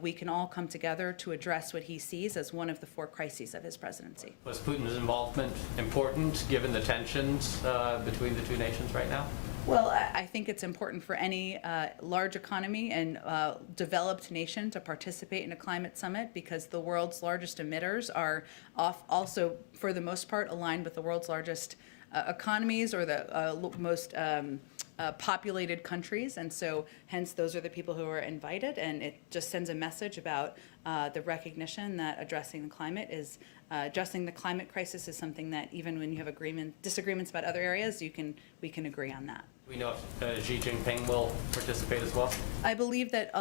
we can all come together to address what he sees as one of the 4 crises of his presidency. Was Putin's involvement important given the tensions between the two nations right now? Well, I think it's important for any large economy and developed nation to participate in a climate summit because the world's largest emitters are also, for the most part, aligned with the world's largest economies or the most populated countries. And so hence those are the people who are invited, and it just sends a message about the recognition that addressing the climate crisis is something that even when you have disagreements about other areas, we can agree on that. We know if Xi Jinping will participate as well? I believe that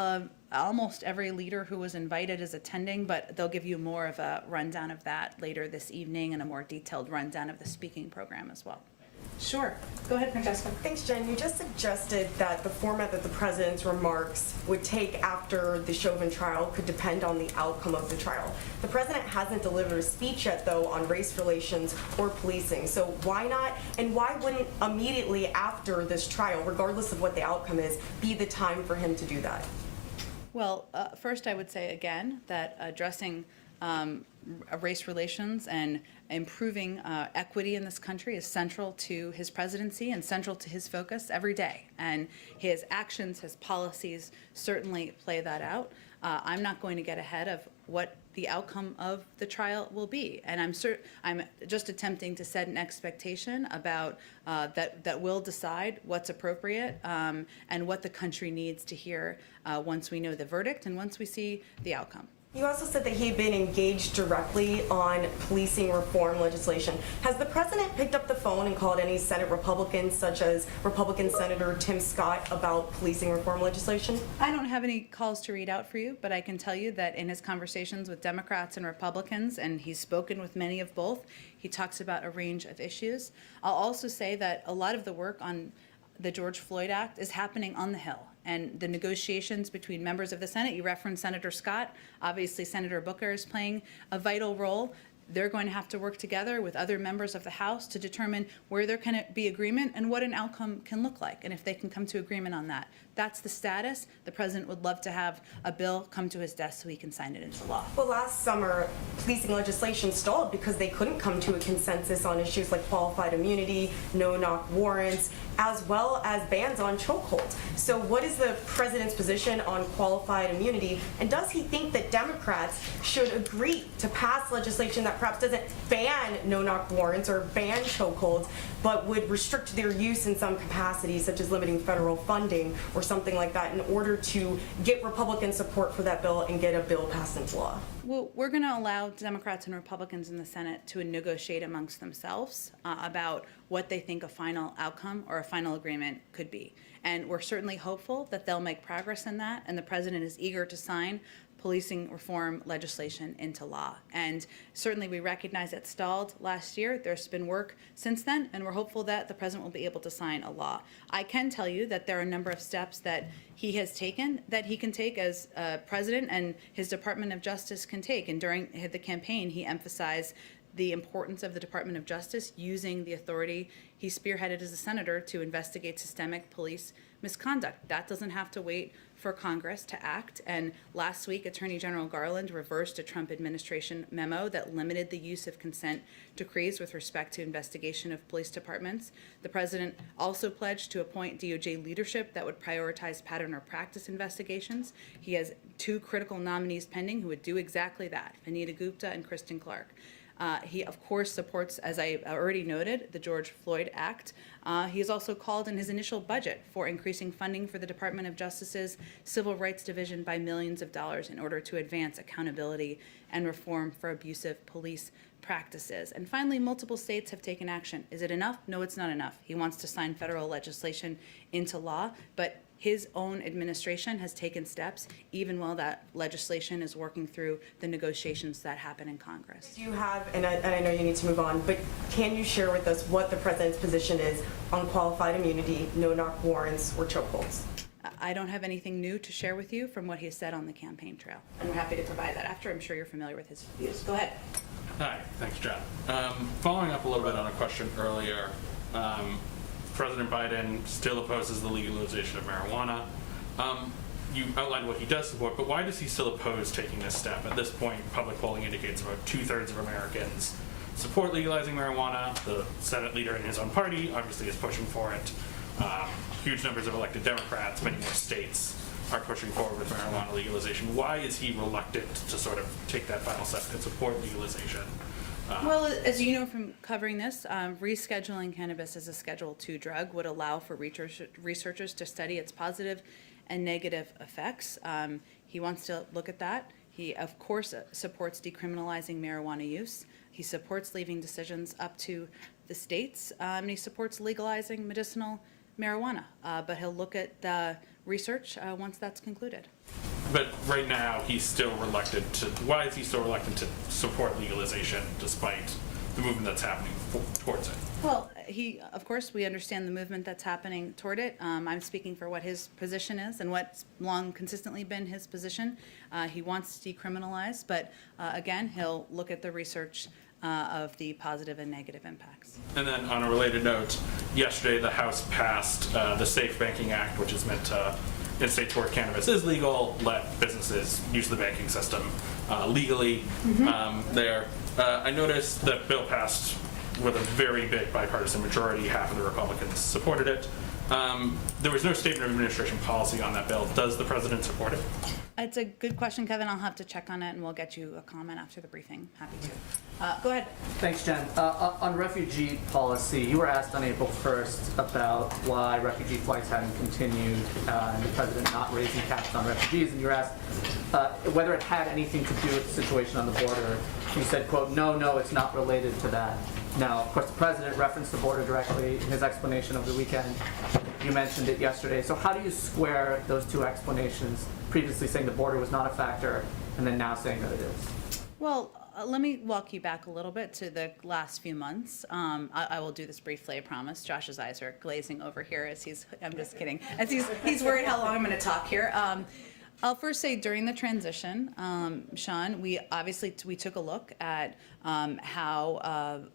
almost every leader who was invited is attending, but they'll give you more of a rundown of that later this evening and a more detailed rundown of the speaking program as well. Sure. Go ahead, Francesca. Thanks, Jen. You just suggested that the format that the president's remarks would take after the Chauvin trial could depend on the outcome of the trial. The president hasn't delivered a speech yet, though, on race relations or policing. So why not, and why wouldn't immediately after this trial, regardless of what the outcome is, be the time for him to do that? Well, first I would say again that addressing race relations and improving equity in this country is central to his presidency and central to his focus every day. And his actions, his policies certainly play that out. I'm not going to get ahead of what the outcome of the trial will be. And I'm just attempting to set an expectation about that we'll decide what's appropriate and what the country needs to hear once we know the verdict and once we see the outcome. You also said that he had been engaged directly on policing reform legislation. Has the president picked up the phone and called any Senate Republicans, such as Republican Senator Tim Scott, about policing reform legislation? I don't have any calls to read out for you, but I can tell you that in his conversations with Democrats and Republicans, and he's spoken with many of both, he talks about a range of issues. I'll also say that a lot of the work on the George Floyd Act is happening on the Hill. And the negotiations between members of the Senate, you referenced Senator Scott, obviously Senator Booker is playing a vital role. They're going to have to work together with other members of the House to determine where there can be agreement and what an outcome can look like, and if they can come to agreement on that. That's the status. The president would love to have a bill come to his desk so he can sign it into law. Well, last summer, policing legislation stalled because they couldn't come to a consensus on issues like qualified immunity, no-knock warrants, as well as bans on chokeholds. So what is the president's position on qualified immunity, and does he think that Democrats should agree to pass legislation that perhaps doesn't ban no-knock warrants or ban chokeholds, but would restrict their use in some capacity, such as limiting federal funding or something like that, in order to get Republican support for that bill and get a bill passed into law? Well, we're going to allow Democrats and Republicans in the Senate to negotiate amongst themselves about what they think a final outcome or a final agreement could be. And we're certainly hopeful that they'll make progress in that, and the president is eager to sign policing reform legislation into law. And certainly we recognize it stalled last year. There's been work since then, and we're hopeful that the president will be able to sign a law. I can tell you that there are a number of steps that he has taken that he can take as president and his Department of Justice can take. And during the campaign, he emphasized the importance of the Department of Justice using the authority he spearheaded as a senator to investigate systemic police misconduct. That doesn't have to wait for Congress to act. And last week, Attorney General Garland reversed a Trump administration memo that limited the use of consent decrees with respect to investigation of police departments. The president also pledged to appoint DOJ leadership that would prioritize pattern or practice investigations. He has 2 critical nominees pending who would do exactly that, Vanita Gupta and Kristen Clark. He, of course, supports, as I already noted, the George Floyd Act. He has also called in his initial budget for increasing funding for the Department of Justice's Civil Rights Division by millions of dollars in order to advance accountability and reform for abusive police practices. And finally, multiple states have taken action. Is it enough? No, it's not enough. He wants to sign federal legislation into law, but his own administration has taken steps, even while that legislation is working through the negotiations that happen in Congress. Do you have, and I know you need to move on, but can you share with us what the president's position is on qualified immunity, no-knock warrants, or chokeholds? I don't have anything new to share with you from what he said on the campaign trail. I'm happy to provide that after. I'm sure you're familiar with his views. Go ahead. Hi, thanks, John. Following up a little bit on a question earlier, President Biden still opposes the legalization of marijuana. You outlined what he does support, but why does he still oppose taking this step? At this point, public polling indicates about 2/3 of Americans support legalizing marijuana. The Senate leader in his own party obviously is pushing for it. Huge numbers of elected Democrats, many more states are pushing forward with marijuana legalization. Why is he reluctant to sort of take that final step and support legalization? Well, as you know from covering this, rescheduling cannabis as a Schedule II drug would allow for researchers to study its positive and negative effects. He wants to look at that. He, of course, supports decriminalizing marijuana use. He supports leaving decisions up to the states, and he supports legalizing medicinal marijuana. But he'll look at the research once that's concluded. But right now, he's still reluctant to. Why is he so reluctant to support legalization despite the movement that's happening towards it? Well, of course, we understand the movement that's happening toward it. I'm speaking for what his position is and what's long consistently been his position. He wants to decriminalize, but again, he'll look at the research of the positive and negative impacts. And then on a related note, yesterday the House passed the Safe Banking Act, which is meant to in states where cannabis is legal, let businesses use the banking system legally there. I noticed that bill passed with a very big bipartisan majority. Half of the Republicans supported it. There was no statement of administration policy on that bill. Does the president support it? It's a good question, Kevin. I'll have to check on it, and we'll get you a comment after the briefing. Happy to. Go ahead. Thanks, Jen. On refugee policy, you were asked on April 1st about why refugee flights hadn't continued and the president not raising caps on refugees, and you were asked whether it had anything to do with the situation on the border. You said, quote, no, it's not related to that. Now, of course, the president referenced the border directly in his explanation over the weekend. You mentioned it yesterday. So how do you square those two explanations, previously saying the border was not a factor and then now saying that it is? Well, let me walk you back a little bit to the last few months. I will do this briefly, I promise. Josh's eyes are glazing over here as I'm just kidding, as he's worried how long I'm going to talk here. I'll first say during the transition, Sean, we took a look at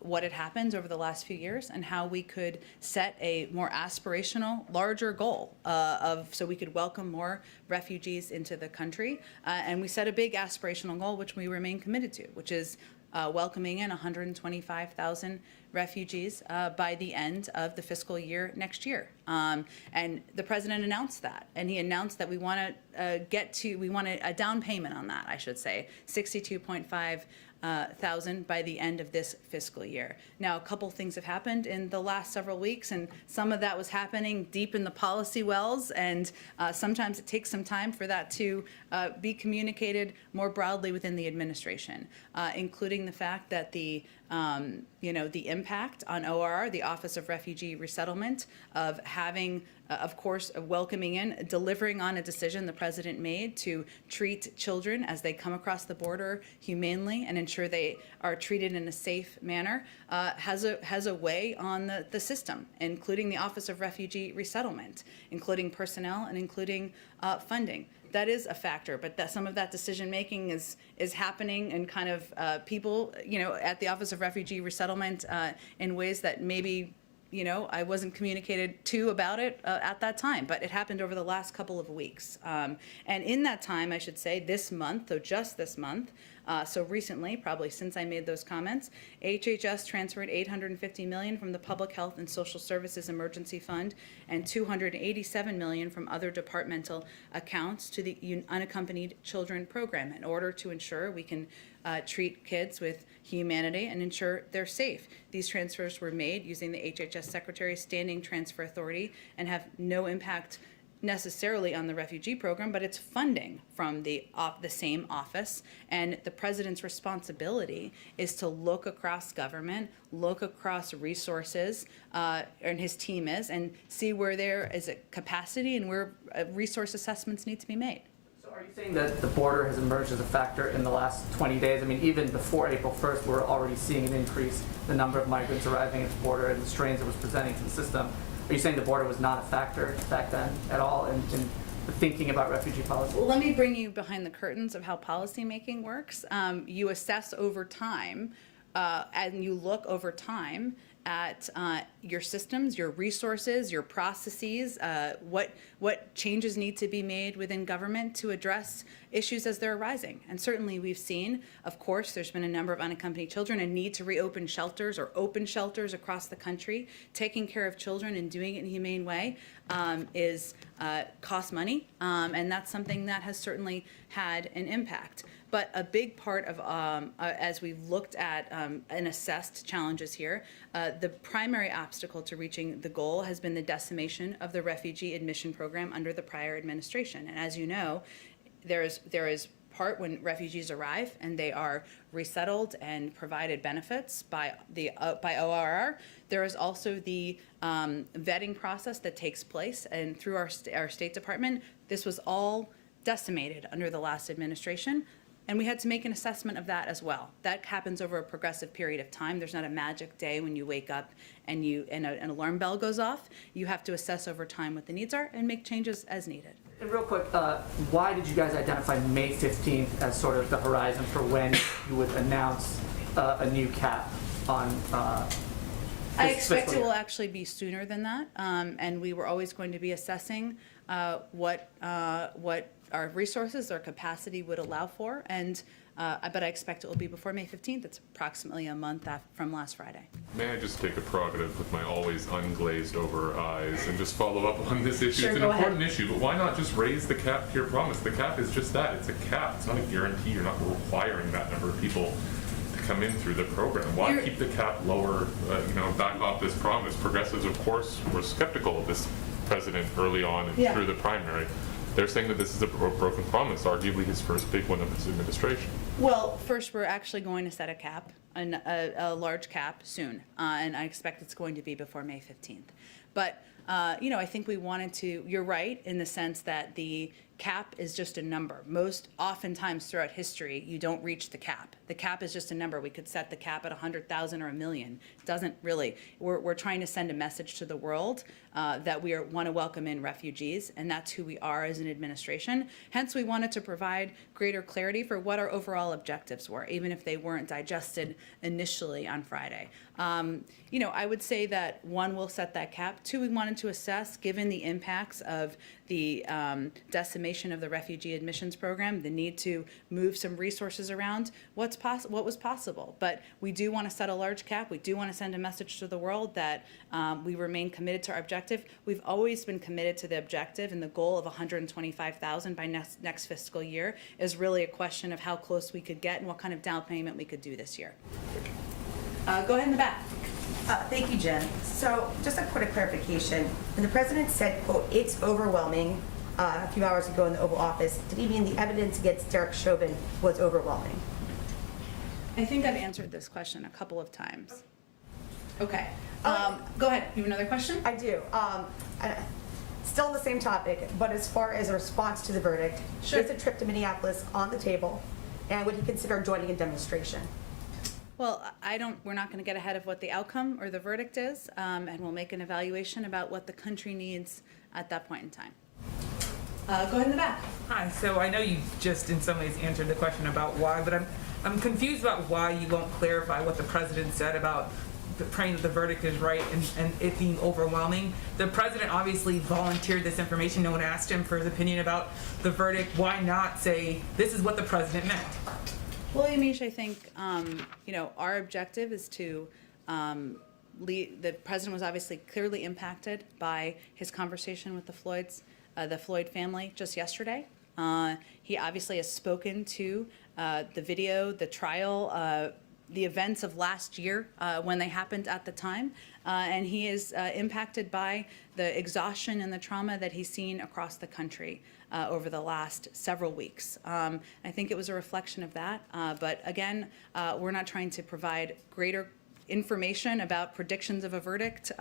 what had happened over the last few years and how we could set a more aspirational, larger goal so we could welcome more refugees into the country. And we set a big aspirational goal, which we remain committed to, which is welcoming in 125,000 refugees by the end of the fiscal year next year. And the president announced that, and he announced that we want a down payment on that, I should say, 62.5 thousand by the end of this fiscal year. Now, a couple things have happened in the last several weeks, and some of that was happening deep in the policy wells, and sometimes it takes some time for that to be communicated more broadly within the administration, including the fact that the impact on ORR, the Office of Refugee Resettlement, of having, of course, welcoming in, delivering on a decision the president made to treat children as they come across the border humanely and ensure they are treated in a safe manner, has a way on the system, including the Office of Refugee Resettlement, including personnel and including funding. That is a factor, but that some of that decision making is happening and kind of people, at the Office of Refugee Resettlement in ways that maybe, I wasn't communicated to about it at that time, but it happened over the last couple of weeks. And in that time, I should say, this month, so just this month, so recently, probably since I made those comments, HHS transferred $850 million from the Public Health and Social Services Emergency Fund and $287 million from other departmental accounts to the Unaccompanied Children Program in order to ensure we can treat kids with humanity and ensure they're safe. These transfers were made using the HHS Secretary's Standing Transfer Authority and have no impact necessarily on the refugee program, but it's funding from the same office. And the president's responsibility is to look across government, look across resources, and his team is, and see where there is a capacity and where resource assessments need to be made. So are you saying that the border has emerged as a factor in the last 20 days? I mean, even before April 1st, we're already seeing an increase in the number of migrants arriving at the border and the strains it was presenting to the system. Are you saying the border was not a factor back then at all in thinking about refugee policy? Well, let me bring you behind the curtains of how policymaking works. You assess over time, and you look over time at your systems, your resources, your processes, what changes need to be made within government to address issues as they're arising. And certainly we've seen, of course, there's been a number of unaccompanied children and need to reopen shelters or open shelters across the country. Taking care of children and doing it in a humane way costs money, and that's something that has certainly had an impact. But a big part of, as we've looked at and assessed challenges here, the primary obstacle to reaching the goal has been the decimation of the refugee admission program under the prior administration. And as you know, there is part when refugees arrive and they are resettled and provided benefits by ORR. There is also the vetting process that takes place, and through our State Department, this was all decimated under the last administration. And we had to make an assessment of that as well. That happens over a progressive period of time. There's not a magic day when you wake up and an alarm bell goes off. You have to assess over time what the needs are and make changes as needed. And real quick, why did you guys identify May 15th as sort of the horizon for when you would announce a new cap on I expect it will actually be sooner than that, and we were always going to be assessing what our resources, our capacity would allow for, and but I expect it will be before May 15th. It's approximately a month from last Friday. May I just take a prerogative with my always unglazed over eyes and just follow up on this issue? Sure, it's an go important ahead. issue, but why not just raise the cap to your promise? The cap is just that. It's a cap. It's not a guarantee. You're not requiring that number of people to come in through the program. Why keep the cap lower, back off this promise? Progressives, of course, were skeptical of this president early on and through the primary. They're saying that this is a broken promise, arguably his first big one of his administration. Well, first, we're actually going to set a cap, a large cap soon, and I expect it's going to be before May 15th. But, I think we wanted to, you're right in the sense that the cap is just a number. Oftentimes throughout history, you don't reach the cap. The cap is just a number. We could set the cap at 100,000 or a million. It doesn't really. We're trying to send a message to the world that we want to welcome in refugees, and that's who we are as an administration. Hence, we wanted to provide greater clarity for what our overall objectives were, even if they weren't digested initially on Friday. I would say that one, we'll set that cap. Two, we wanted to assess, given the impacts of the decimation of the refugee admissions program, the need to move some resources around, what was possible. But we do want to set a large cap. We do want to send a message to the world that we remain committed to our objective. We've always been committed to the objective, and the goal of 125,000 by next fiscal year is really a question of how close we could get and what kind of down payment we could do this year. Go ahead in the back. Thank you, Jen. So just a quick clarification. When the president said, quote, "it's overwhelming," a few hours ago in the Oval Office, did he mean the evidence against Derek Chauvin was overwhelming? I think I've answered this question a couple of times. Okay. Go ahead. You have another question? I do. Still on the same topic, but as far as a response to the verdict, Sure. is a trip to Minneapolis on the table, and would he consider joining a demonstration? Well, we're not going to get ahead of what the outcome or the verdict is, and we'll make an evaluation about what the country needs at that point in time. Go ahead in the back. Hi, so I know you just in some ways answered the question about why, but I'm confused about why you won't clarify what the president said about praying that the verdict is right and it being overwhelming. The president obviously volunteered this information. No one asked him for his opinion about the verdict. Why not say, this is what the president meant? Well, Amish, I think, our objective is to the president was obviously clearly impacted by his conversation with the Floyd family just yesterday. He obviously has spoken to the video, the trial, the events of last year when they happened at the time, and he is impacted by the exhaustion and the trauma that he's seen across the country over the last several weeks. I think it was a reflection of that, but again, we're not trying to provide greater information about predictions of a verdict.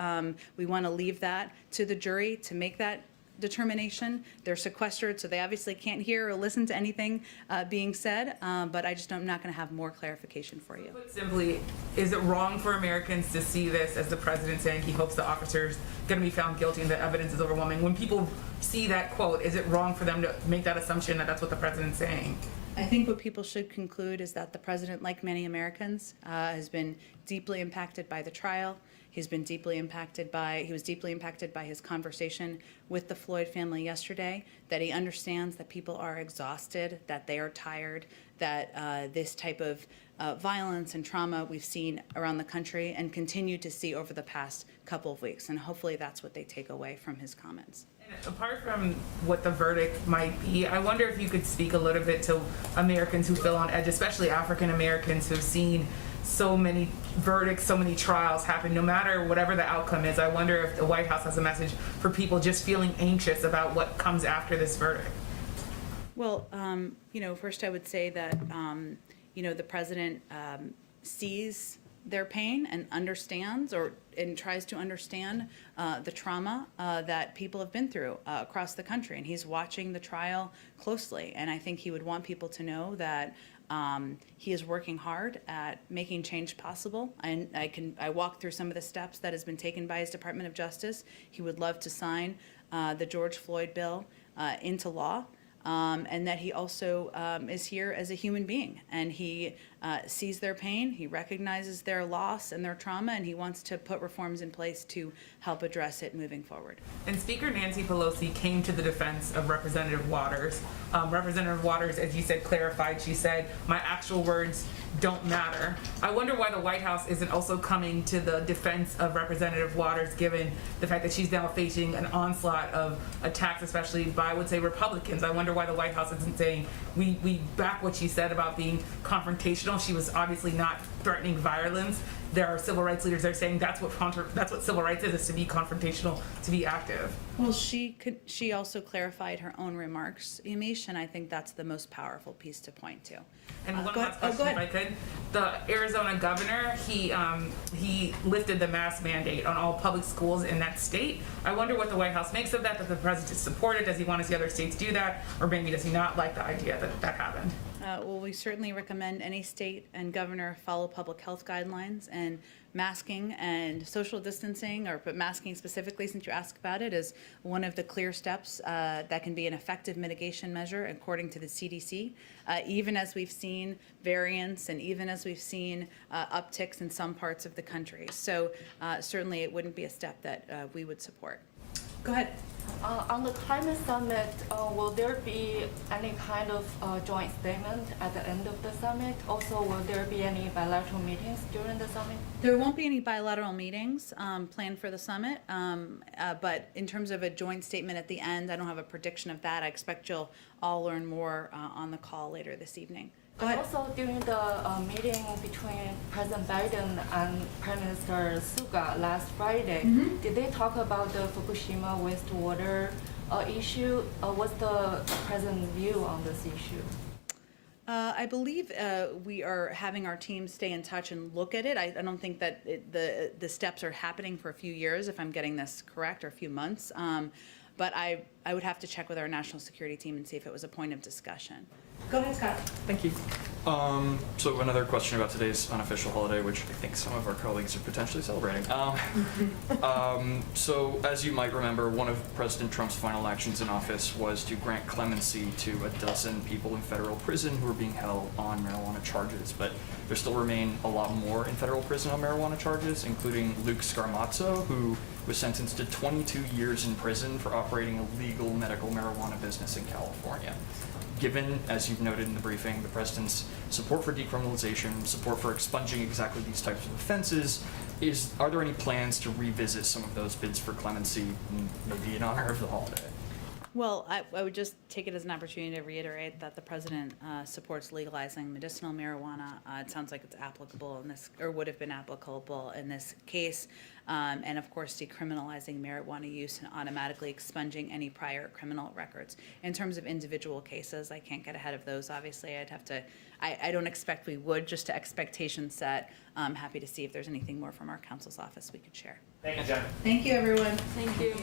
We want to leave that to the jury to make that determination. They're sequestered, so they obviously can't hear or listen to anything being said, but I'm not going to have more clarification for you. Put simply, is it wrong for Americans to see this as the president saying he hopes the officer's going to be found guilty and the evidence is overwhelming? When people see that quote, is it wrong for them to make that assumption that that's what the president's saying? I think what people should conclude is that the president, like many Americans, has been deeply impacted by the trial. He was deeply impacted by his conversation with the Floyd family yesterday, that he understands that people are exhausted, that they are tired, that this type of violence and trauma we've seen around the country and continue to see over the past couple of weeks. And hopefully that's what they take away from his comments. Apart from what the verdict might be, I wonder if you could speak a little bit to Americans who feel on edge, especially African Americans who've seen so many verdicts, so many trials happen, no matter whatever the outcome is. I wonder if the White House has a message for people just feeling anxious about what comes after this verdict. Well, first I would say that, the president sees their pain and understands and tries to understand the trauma that people have been through across the country. And he's watching the trial closely. And I think he would want people to know that he is working hard at making change possible. And I walked through some of the steps that has been taken by his Department of Justice. He would love to sign the George Floyd bill into law. And that he also is here as a human being. And he sees their pain, he recognizes their loss and their trauma, and he wants to put reforms in place to help address it moving forward. And Speaker Nancy Pelosi came to the defense of Representative Waters. Representative Waters, as you said, clarified, she said, my actual words don't matter. I wonder why the White House isn't also coming to the defense of Representative Waters, given the fact that she's now facing an onslaught of attacks, especially by, I would say, Republicans. I wonder why the White House isn't saying, we back what she said about being confrontational. She was obviously not threatening violence. There are civil rights leaders that are saying that's what civil rights is to be confrontational, to be active. Well, she also clarified her own remarks, Yamiche, and I think that's the most powerful piece to point to. And one last question, if I could. The Arizona governor, he lifted the mask mandate on all public schools in that state. I wonder what the White House makes of that the president supported. Does he want to see other states do that? Or maybe does he not like the idea that that happened? Well, we certainly recommend any state and governor follow public health guidelines, and masking and social distancing, but masking specifically, since you asked about it, is one of the clear steps that can be an effective mitigation measure according to the CDC, even as we've seen variants and even as we've seen upticks in some parts of the country. So certainly it wouldn't be a step that we would support. Go ahead. On the climate summit, will there be any kind of joint statement at the end of the summit? Also, will there be any bilateral meetings during the summit? There won't be any bilateral meetings planned for the summit, but in terms of a joint statement at the end, I don't have a prediction of that. I expect you'll all learn more on the call later this evening. Go ahead. Also, during the meeting between President Biden and Prime Minister Suga last Friday, did they talk about the Fukushima wastewater issue? What's the president's view on this issue? I believe we are having our team stay in touch and look at it. I don't think that the steps are happening for a few years, if I'm getting this correct, or a few months. But I would have to check with our national security team and see if it was a point of discussion. Go ahead, Scott. Thank you. So another question about today's unofficial holiday, which I think some of our colleagues are potentially celebrating. So as you might remember, one of President Trump's final actions in office was to grant clemency to a dozen people in federal prison who are being held on marijuana charges. But there still remain a lot more in federal prison on marijuana charges, including Luke Scarmazzo, who was sentenced to 22 years in prison for operating a legal medical marijuana business in California. Given, as you've noted in the briefing, the president's support for decriminalization, support for expunging exactly these types of offenses, are there any plans to revisit some of those bids for clemency, maybe in honor of the holiday? Well, I would just take it as an opportunity to reiterate that the president supports legalizing medicinal marijuana. It sounds like it's applicable in this, or would have been applicable in this case. And of course, decriminalizing marijuana use and automatically expunging any prior criminal records. In terms of individual cases, I can't get ahead of those. Obviously, I'd have to, I don't expect we would, just to expectation set. I'm happy to see if there's anything more from our counsel's office we could share. Thank you, Jen. Thank you, everyone. Thank you.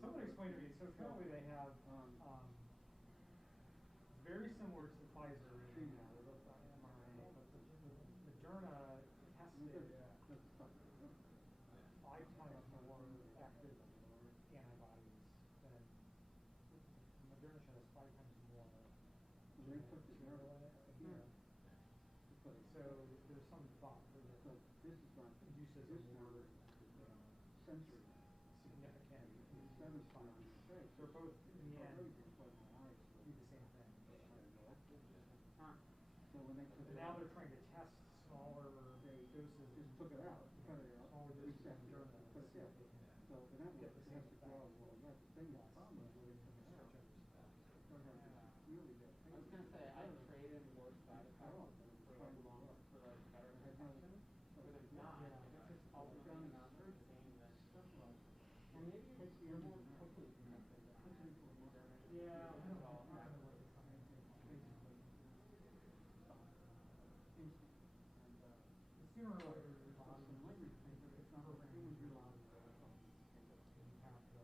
Someone explained to me, so currently they have, very similar to Pfizer in they're both mRNA, but the Moderna tested 5 times more active antibodies than Moderna shows 5 times more. They put the material in it here. So there's some thought that this induces a more sensory significant response. They're both in the end do the same thing. And now they're trying to test smaller doses. Just took it out. Smaller doses of Moderna. So get the same effect. I was gonna say I traded more side effects for like longer for like better protection, but it's not. It's just all the same amount of pain that. Or maybe you're more quickly connected. Yeah. The sooner or later your body it's not programmed to allow you to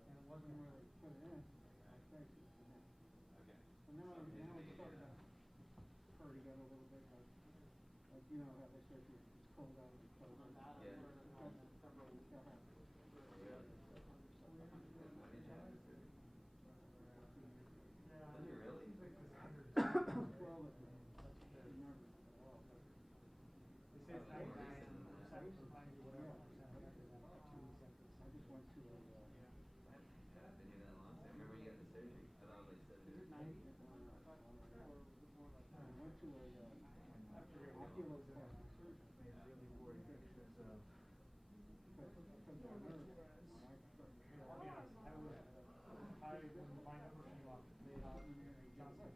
and it wasn't really put it in. Okay. So now it's starting to hurt again a little bit, like you know how they say it's cold out of the clothes. Yeah. Does it really? They say it's 99% or 90 whatever percent after 2 weeks after the I just went to a, yeah, been here that long. I remember you got the surgery. I thought they said it was 90. I went to a oculoplastic surgeon. Really worried because of I'll be honest, I when my number came up, they Johnson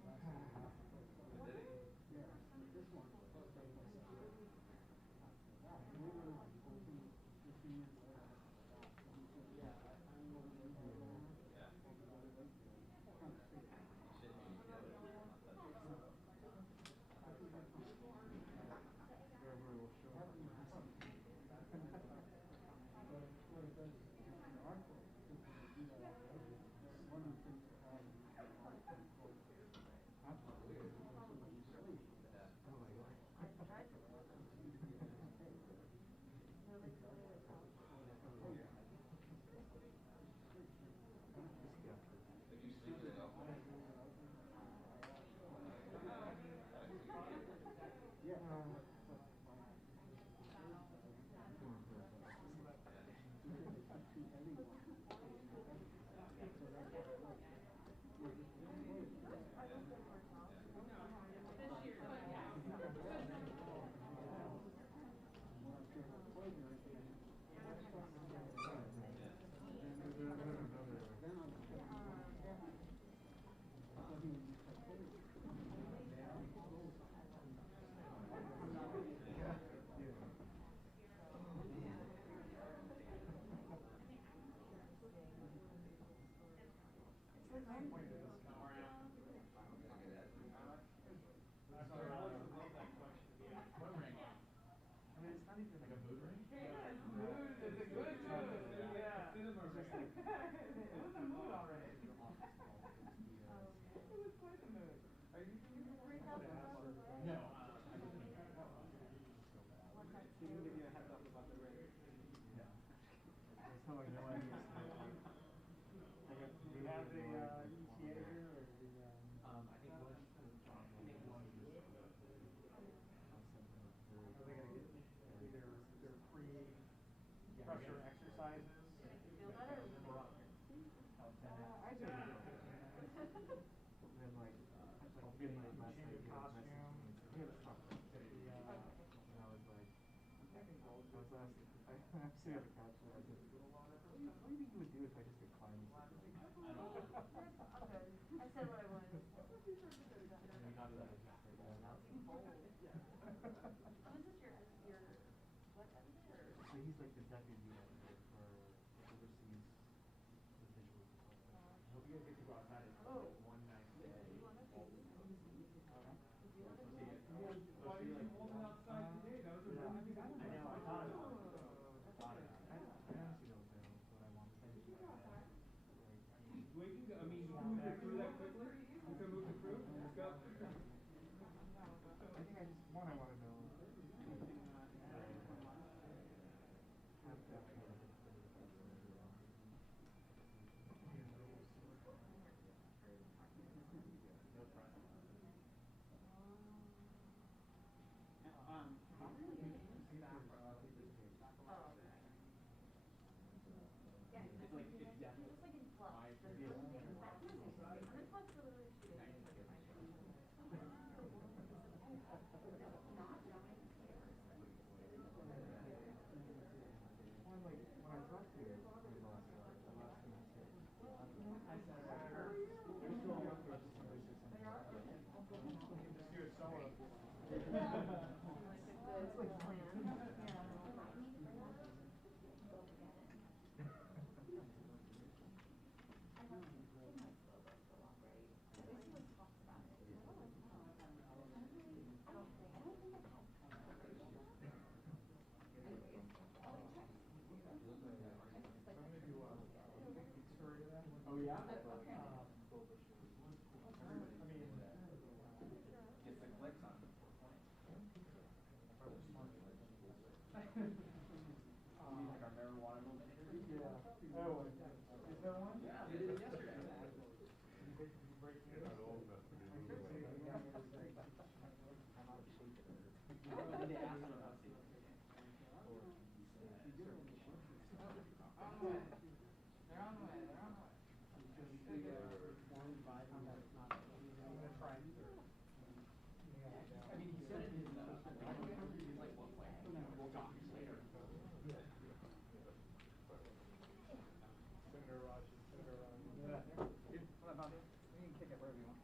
Did he? yeah, this one. She didn't give you a heads up about the rate. No. There's no idea. Do you have the ETA here or the? I think one. Are they gonna get either their pre-pressure exercises? Feel better? I do. Then like change your costume. I was like, I'm sitting on the couch and I was like, what do you think you would do if I just get climbing? I good. I said what I wanted to say. And we got that. Who's this your what editor? So he's like the deputy editor for overseas the visual department. I hope you guys get to go outside. It's like one nice day. Oh yeah? I mean, Get the clicks on it. like our marijuana movement? Yeah. Oh, is there one? Yeah, they did it yesterday. They're on the way. I mean, he said it is, like, what, we'll talk later. Senator Raj. What about it? You can kick it wherever you want.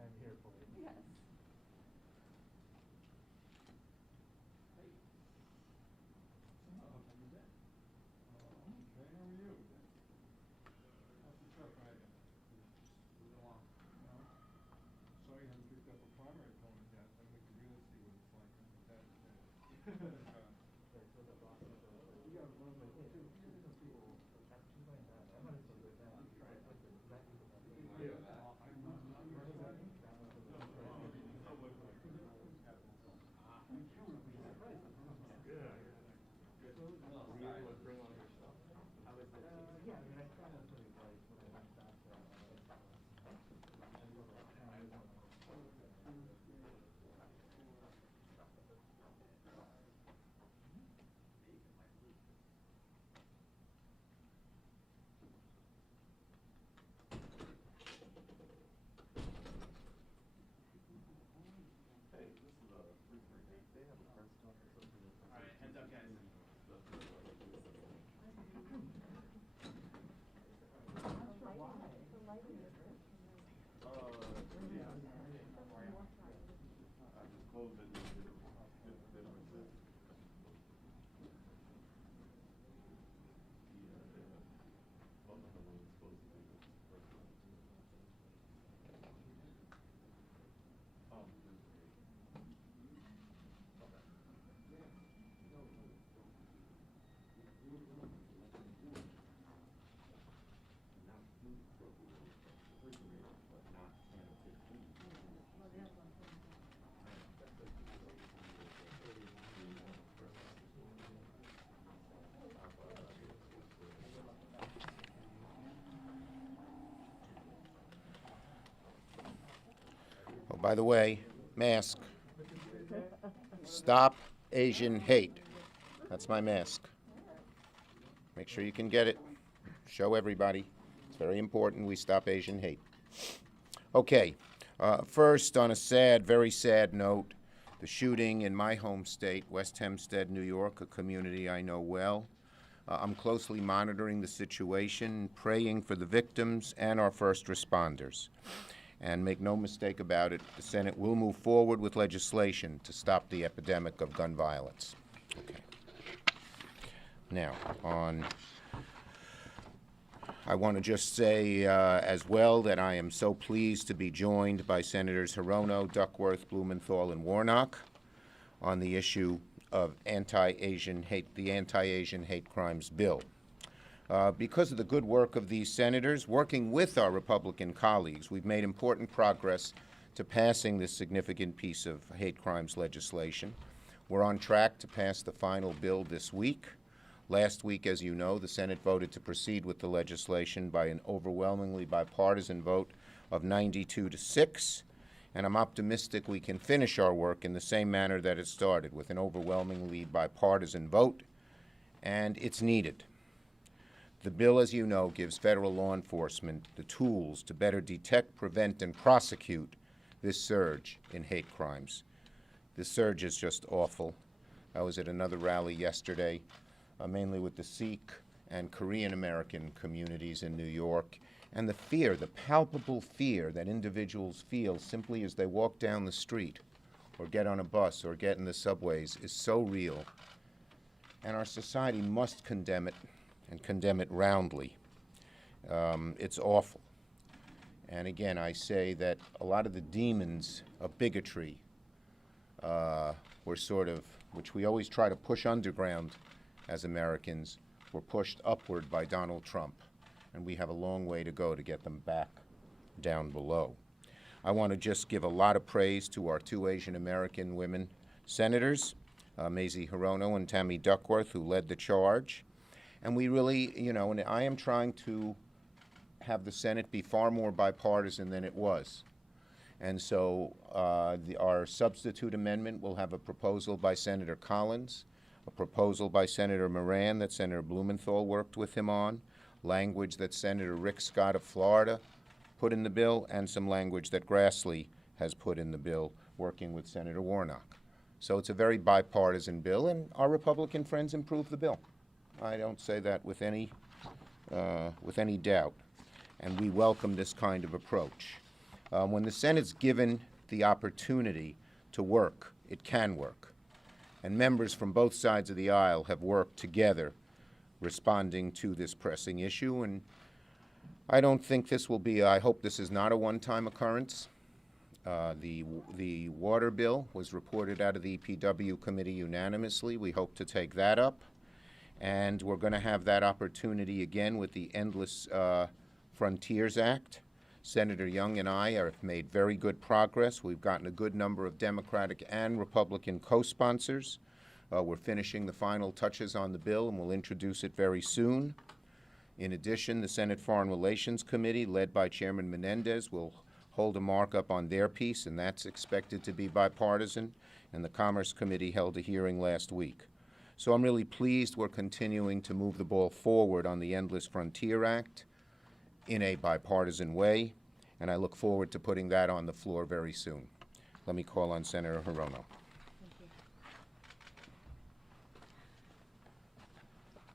I'm here for it. Yes. Sorry, I haven't picked up a primary opponent yet. I'd like to really see what it's like with that stage. You got a movement too. People, that's too much. I'm gonna say with that. Yeah, I mean, I traveled pretty late when I went back there. By the way, mask. Stop Asian hate. That's my mask. Make sure you can get it. Show everybody. It's very important we stop Asian hate. Okay, first on a sad, very sad note, the shooting in my home state, West Hempstead, New York, a community I know well. I'm closely monitoring the situation, praying for the victims and our first responders. And make no mistake about it, the Senate will move forward with legislation to stop the epidemic of gun violence. Okay. Now, I want to just say as well that I am so pleased to be joined by Senators Hirono, Duckworth, Blumenthal, and Warnock on the issue of the anti-Asian hate crimes bill. Because of the good work of these senators, working with our Republican colleagues, we've made important progress to passing this significant piece of hate crimes legislation. We're on track to pass the final bill this week. Last week, as you know, the Senate voted to proceed with the legislation by an overwhelmingly bipartisan vote of 92-6, and I'm optimistic we can finish our work in the same manner that it started, with an overwhelmingly bipartisan vote, and it's needed. The bill, as you know, gives federal law enforcement the tools to better detect, prevent, and prosecute this surge in hate crimes. This surge is just awful. I was at another rally yesterday, mainly with the Sikh and Korean American communities in New York, and the fear, the palpable fear that individuals feel simply as they walk down the street or get on a bus or get in the subways is so real. And our society must condemn it, and condemn it roundly. It's awful. And again, I say that a lot of the demons of bigotry were sort of, which we always try to push underground as Americans, were pushed upward by Donald Trump. And we have a long way to go to get them back down below. I want to just give a lot of praise to our two Asian American women senators, Mazie Hirono and Tammy Duckworth, who led the charge. And we really, you know, and I am trying to have the Senate be far more bipartisan than it was. And so our substitute amendment will have a proposal by Senator Collins, a proposal by Senator Moran that Senator Blumenthal worked with him on, language that Senator Rick Scott of Florida put in the bill, and some language that Grassley has put in the bill, working with Senator Warnock. So it's a very bipartisan bill, and our Republican friends improved the bill. I don't say that with any doubt, and we welcome this kind of approach. When the Senate's given the opportunity to work, it can work, and members from both sides of the aisle have worked together responding to this pressing issue, and I don't think this will be, I hope this is not a one-time occurrence. The water bill was reported out of the EPW committee unanimously. We hope to take that up. And we're going to have that opportunity again with the Endless Frontiers Act. Senator Young and I have made very good progress. We've gotten a good number of Democratic and Republican co-sponsors. We're finishing the final touches on the bill, and we'll introduce it very soon. In addition, the Senate Foreign Relations Committee, led by Chairman Menendez, will hold a markup on their piece, and that's expected to be bipartisan. And the Commerce Committee held a hearing last week. So I'm really pleased we're continuing to move the ball forward on the Endless Frontier Act in a bipartisan way, and I look forward to putting that on the floor very soon. Let me call on Senator Hirono.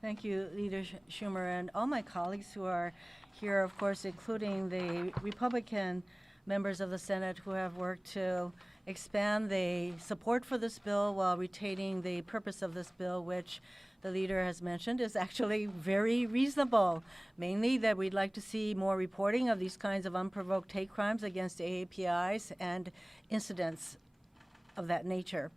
Thank you, Leader Schumer, and all my colleagues who are here, of course, including the Republican members of the Senate who have worked to expand the support for this bill while retaining the purpose of this bill, which the leader has mentioned is actually very reasonable, mainly that we'd like to see more reporting of these kinds of unprovoked hate crimes against AAPIs and incidents of that nature.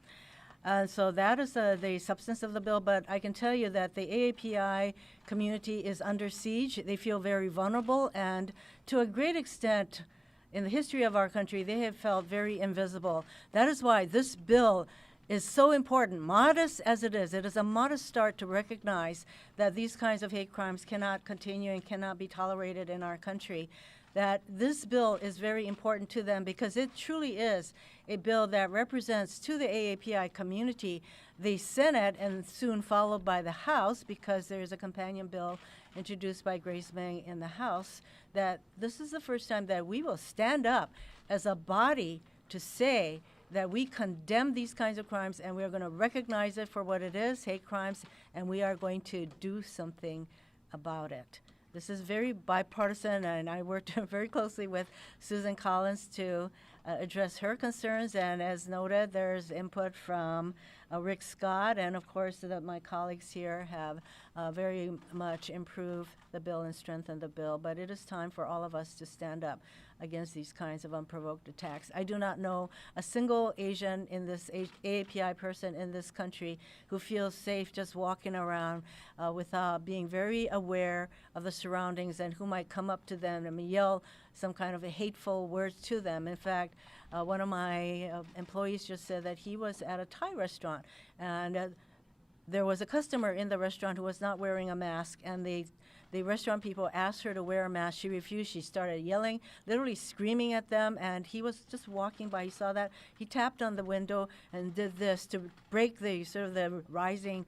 So that is the substance of the bill, but I can tell you that the AAPI community is under siege. They feel very vulnerable, and to a great extent, in the history of our country, they have felt very invisible. That is why this bill is so important, modest as it is. It is a modest start to recognize that these kinds of hate crimes cannot continue and cannot be tolerated in our country. that this bill is very important to them because it truly is a bill that represents to the AAPI community the Senate and soon followed by the House, because there is a companion bill introduced by Grace Meng in the House, that this is the first time that we will stand up as a body to say that we condemn these kinds of crimes and we are going to recognize it for what it is, hate crimes, and we are going to do something about it. This is very bipartisan, and I worked very closely with Susan Collins to address her concerns, and as noted, there's input from Rick Scott, and of course my colleagues here have very much improved the bill and strengthened the bill, but it is time for all of us to stand up against these kinds of unprovoked attacks. I do not know a single Asian in this AAPI person in this country who feels safe just walking around without being very aware of the surroundings and who might come up to them and yell some kind of a hateful words to them. In fact, one of my employees just said that he was at a Thai restaurant and there was a customer in the restaurant who was not wearing a mask, and the restaurant people asked her to wear a mask. She refused. She started yelling, literally screaming at them, and he was just walking by. He saw that. He tapped on the window and did this to break the sort of the rising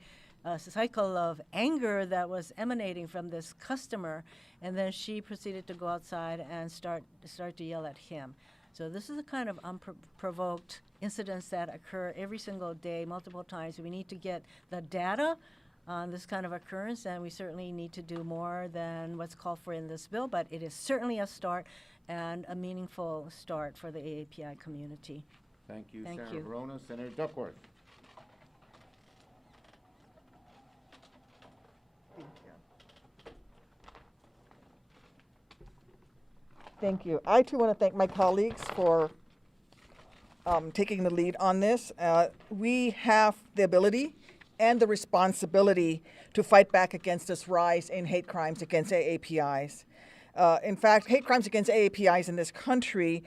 cycle of anger that was emanating from this customer, and then she proceeded to go outside and start to yell at him. So this is the kind of unprovoked incidents that occur every single day, multiple times. We need to get the data on this kind of occurrence, and we certainly need to do more than what's called for in this bill, but it is certainly a start and a meaningful start for the AAPI community. Thank you, Thank Senator you. Hirono. Senator Duckworth. Thank you. I too want to thank my colleagues for taking the lead on this. We have the ability and the responsibility to fight back against this rise in hate crimes against AAPIs. In fact, hate crimes against AAPIs in this country,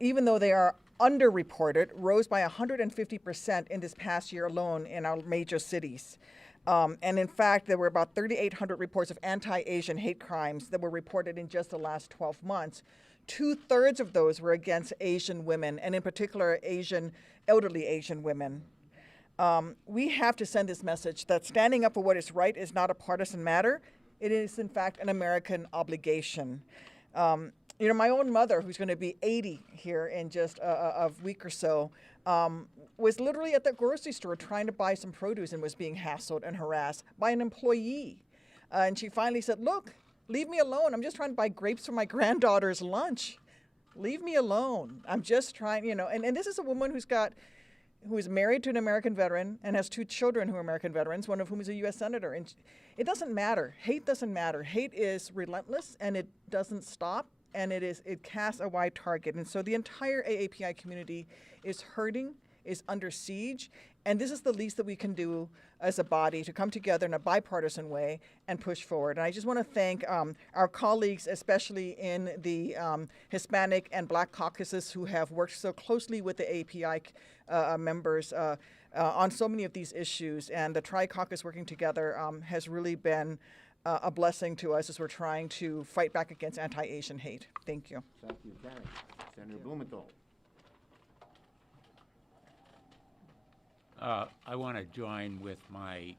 even though they are underreported, rose by 150% in this past year alone in our major cities. And in fact, there were about 3,800 reports of anti-Asian hate crimes that were reported in just the last 12 months. 2/3 of those were against Asian women, and in particular, elderly Asian women. We have to send this message that standing up for what is right is not a partisan matter. It is, in fact, an American obligation. My own mother, who's going to be 80 here in just a week or so, was literally at the grocery store trying to buy some produce and was being hassled and harassed by an employee. And she finally said, "Look, leave me alone. I'm just trying to buy grapes for my granddaughter's lunch. Leave me alone. I'm just trying," and this is a woman who is married to an American veteran and has 2 children who are American veterans, one of whom is a U.S. Senator. And it doesn't matter. Hate doesn't matter. Hate is relentless, and it doesn't stop, and it casts a wide target. And so the entire AAPI community is hurting, is under siege, and this is the least that we can do as a body, to come together in a bipartisan way and push forward. And I just want to thank our colleagues, especially in the Hispanic and Black caucuses, who have worked so closely with the AAPI members on so many of these issues. And the Tri-Caucus working together has really been a blessing to us as we're trying to fight back against anti-Asian hate. Thank you. Thank you, Karen. Senator Blumenthal. I want to join with my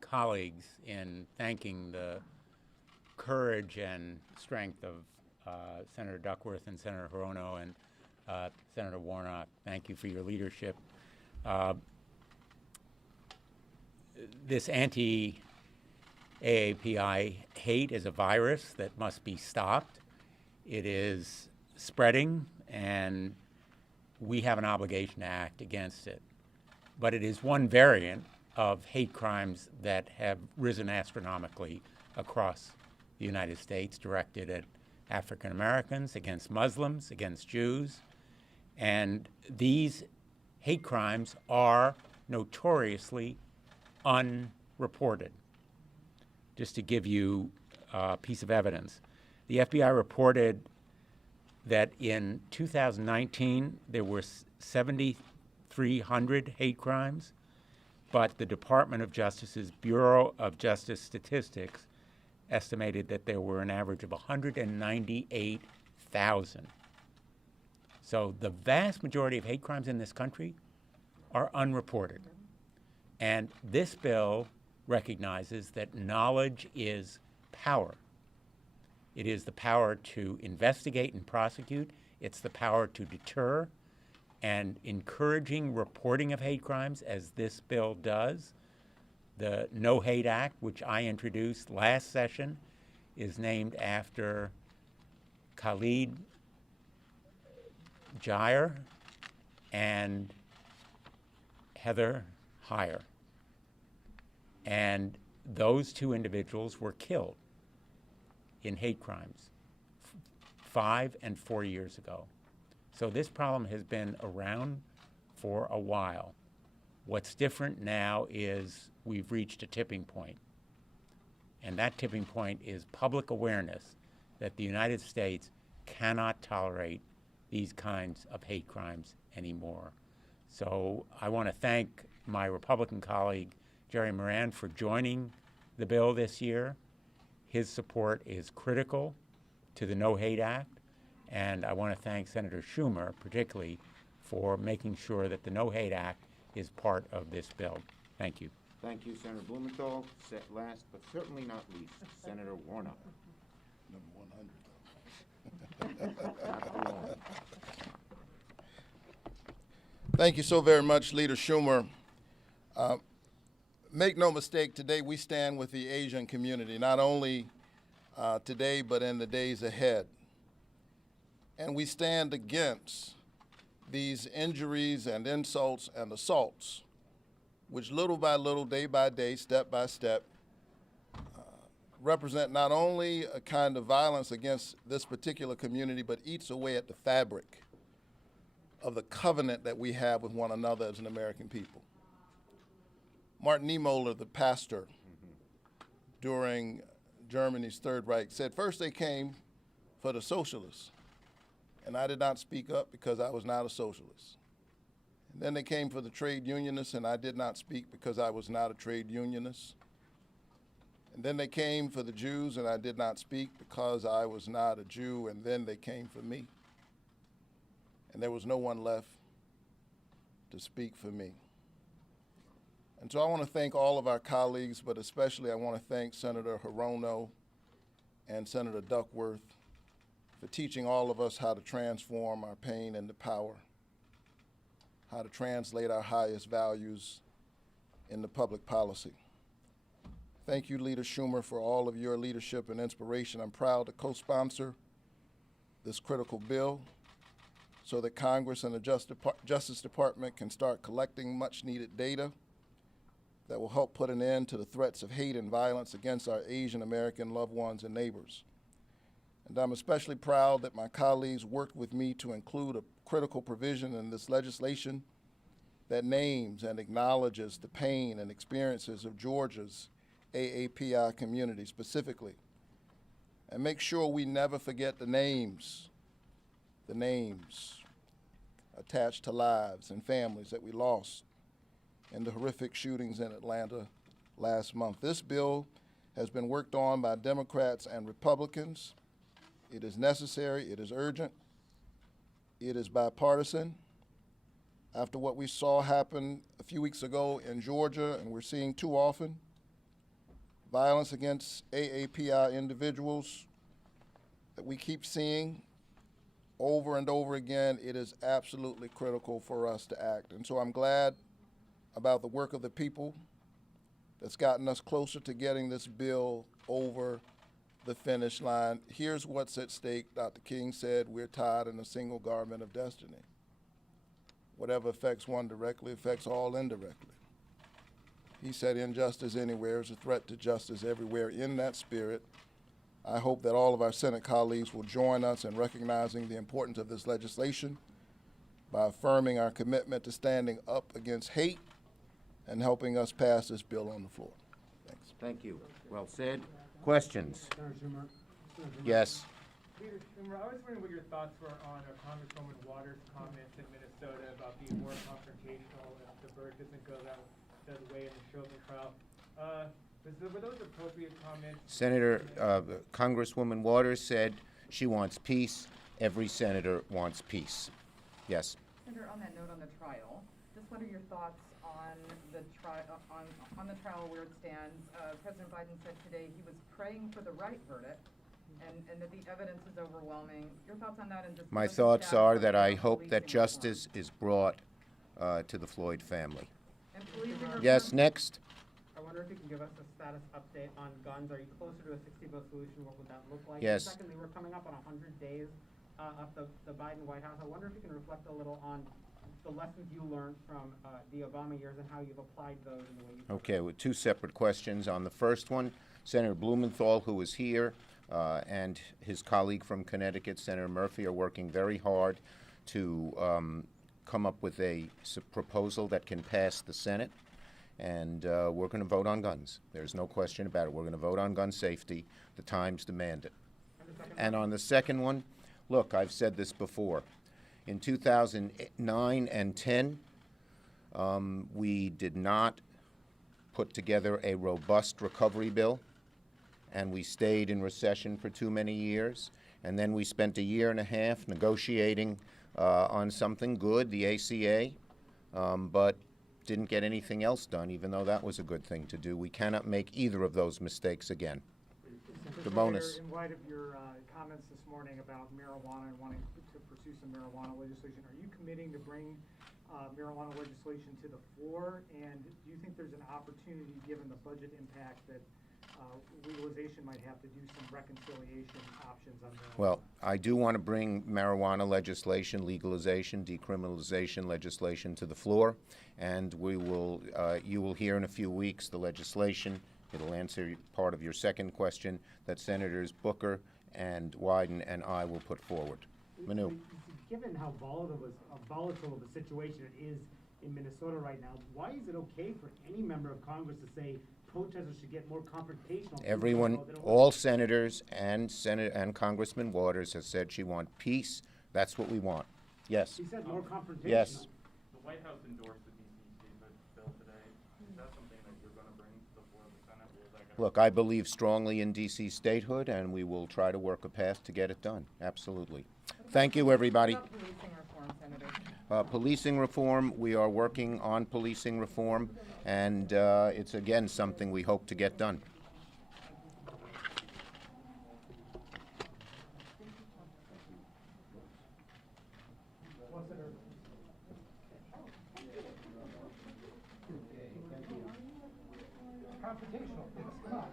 colleagues in thanking the courage and strength of Senator Duckworth and Senator Hirono and Senator Warnock. Thank you for your leadership. This anti-AAPI hate is a virus that must be stopped. It is spreading, and we have an obligation to act against it. But it is one variant of hate crimes that have risen astronomically across the United States, directed at African Americans, against Muslims, against Jews. And these hate crimes are notoriously unreported. Just to give you a piece of evidence, the FBI reported that in 2019 there were 7,300 hate crimes, but the Department of Justice's Bureau of Justice Statistics estimated that there were an average of 198,000. So the vast majority of hate crimes in this country are unreported. And this bill recognizes that knowledge is power. It is the power to investigate and prosecute. It's the power to deter. And encouraging reporting of hate crimes, as this bill does. The No Hate Act, which I introduced last session, is named after Khalid Jair and Heather Heyer. And those two individuals were killed in hate crimes 5 and 4 years ago. So this problem has been around for a while. What's different now is we've reached a tipping point. And that tipping point is public awareness that the United States cannot tolerate these kinds of hate crimes anymore. So I want to thank my Republican colleague, Jerry Moran, for joining the bill this year. His support is critical to the No Hate Act. And I want to thank Senator Schumer, particularly, for making sure that the No Hate Act is part of this bill. Thank you. Thank you, Senator Blumenthal. Last but certainly not least, Senator Warnock. Number 100. Thank you so very much, Leader Schumer. Make no mistake, today we stand with the Asian community, not only today but in the days ahead. And we stand against these injuries and insults and assaults, which little by little, day by day, step by step, represent not only a kind of violence against this particular community, but eats away at the fabric of the covenant that we have with one another as an American people. Martin Niemöller, the pastor during Germany's Third Reich, said first they came for the socialists, and I did not speak up because I was not a socialist. And then they came for the trade unionists, and I did not speak because I was not a trade unionist. And then they came for the Jews, and I did not speak because I was not a Jew, and then they came for me. And there was no one left to speak for me. And so I want to thank all of our colleagues, but especially I want to thank Senator Hirono and Senator Duckworth for teaching all of us how to transform our pain into power, how to translate our highest values into public policy. Thank you, Leader Schumer, for all of your leadership and inspiration. I'm proud to co-sponsor this critical bill so that Congress and the Justice Department can start collecting much-needed data that will help put an end to the threats of hate and violence against our Asian American loved ones and neighbors. And I'm especially proud that my colleagues worked with me to include a critical provision in this legislation that names and acknowledges the pain and experiences of Georgia's AAPI community specifically, and make sure we never forget the names attached to lives and families that we lost in the horrific shootings in Atlanta last month. This bill has been worked on by Democrats and Republicans. It is necessary, it is urgent, it is bipartisan. After what we saw happen a few weeks ago in Georgia, and we're seeing too often, violence against AAPI individuals that we keep seeing over and over again, it is absolutely critical for us to act. And so I'm glad about the work of the people that's gotten us closer to getting this bill over the finish line. Here's what's at stake. Dr. King said we're tied in a single garment of destiny. Whatever affects one directly affects all indirectly. He said injustice anywhere is a threat to justice everywhere. In that spirit, I hope that all of our Senate colleagues will join us in recognizing the importance of this legislation by affirming our commitment to standing up against hate and helping us pass this bill on the floor. Thanks. Thank you. Well said. Questions? Senator Schumer. Yes. Leader Schumer, I was wondering what your thoughts were on Congresswoman Waters' comments in Minnesota about being more confrontational if the verdict doesn't go that way in the Chauvin trial. Were those appropriate comments? Senator, Congresswoman Waters said she wants peace. Every senator wants peace. Yes. Senator, on that note on the trial, just what are your thoughts on the trial, on the trial where it stands? President Biden said today he was praying for the right verdict and that the evidence is overwhelming. Your thoughts on that? And just My what's the thoughts status are of that I the hope that policing justice is brought to the Floyd family. reform? And policing reform? Yes, next. I wonder if you can give us a status update on guns. Are you closer to a 60-vote solution? What would that look like? Yes. And secondly, we're coming up on 100 days of the Biden White House. I wonder if you can reflect a little on the lessons you learned from the Obama years and how you've applied those in the way you. Okay, with two separate questions. On the first one, Senator Blumenthal, who is here, and his colleague from Connecticut, Senator Murphy, are working very hard to come up with a proposal that can pass the Senate. And we're going to vote on guns. There's no question about it. We're going to vote on gun safety. The times demand it. And on the second one, look, I've said this before. In 2009 and 10, we did not put together a robust recovery bill, and we stayed in recession for too many years. And then we spent a year and a half negotiating on something good, the ACA, but didn't get anything else done, even though that was a good thing to do. We cannot make either of those mistakes again. The bonus. In light of your comments this morning about marijuana and wanting to pursue some marijuana legislation, are you committing to bring marijuana legislation to the floor? And do you think there's an opportunity, given the budget impact, that legalization might have to do some reconciliation options on marijuana? Well, I do want to bring marijuana legislation, legalization, decriminalization legislation to the floor, and we will, you will hear in a few weeks the legislation. It'll answer part of your second question that Senators Booker and Wyden and I will put forward. Manu. Given how volatile of a situation it is in Minnesota right now, why is it okay for any member of Congress to say protesters should get more confrontational? Everyone, all senators and Congressman Waters has said she wants peace. That's what we want. Yes. She said more confrontational. Yes. The White House endorsed the DC statehood bill today. Is that something that you're going to bring to the floor of the Senate? Or is that gonna Look, I believe strongly in DC statehood, and we will try to work a path to get it done. Absolutely. Thank you, everybody. What about policing reform, Senator? Policing reform, we are working on policing reform, and it's again something we hope to get done. Confrontational. Come on.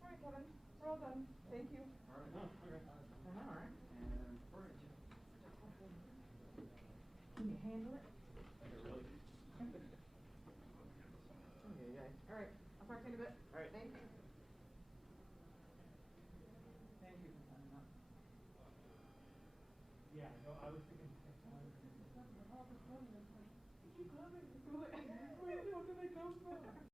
All right, Kevin, we're all done. Thank you. All right. Can you handle it? All right, I'll talk to you in a bit. All right. Thank you. Thank you for coming up. Yeah, no, I was thinking. Where did they come from?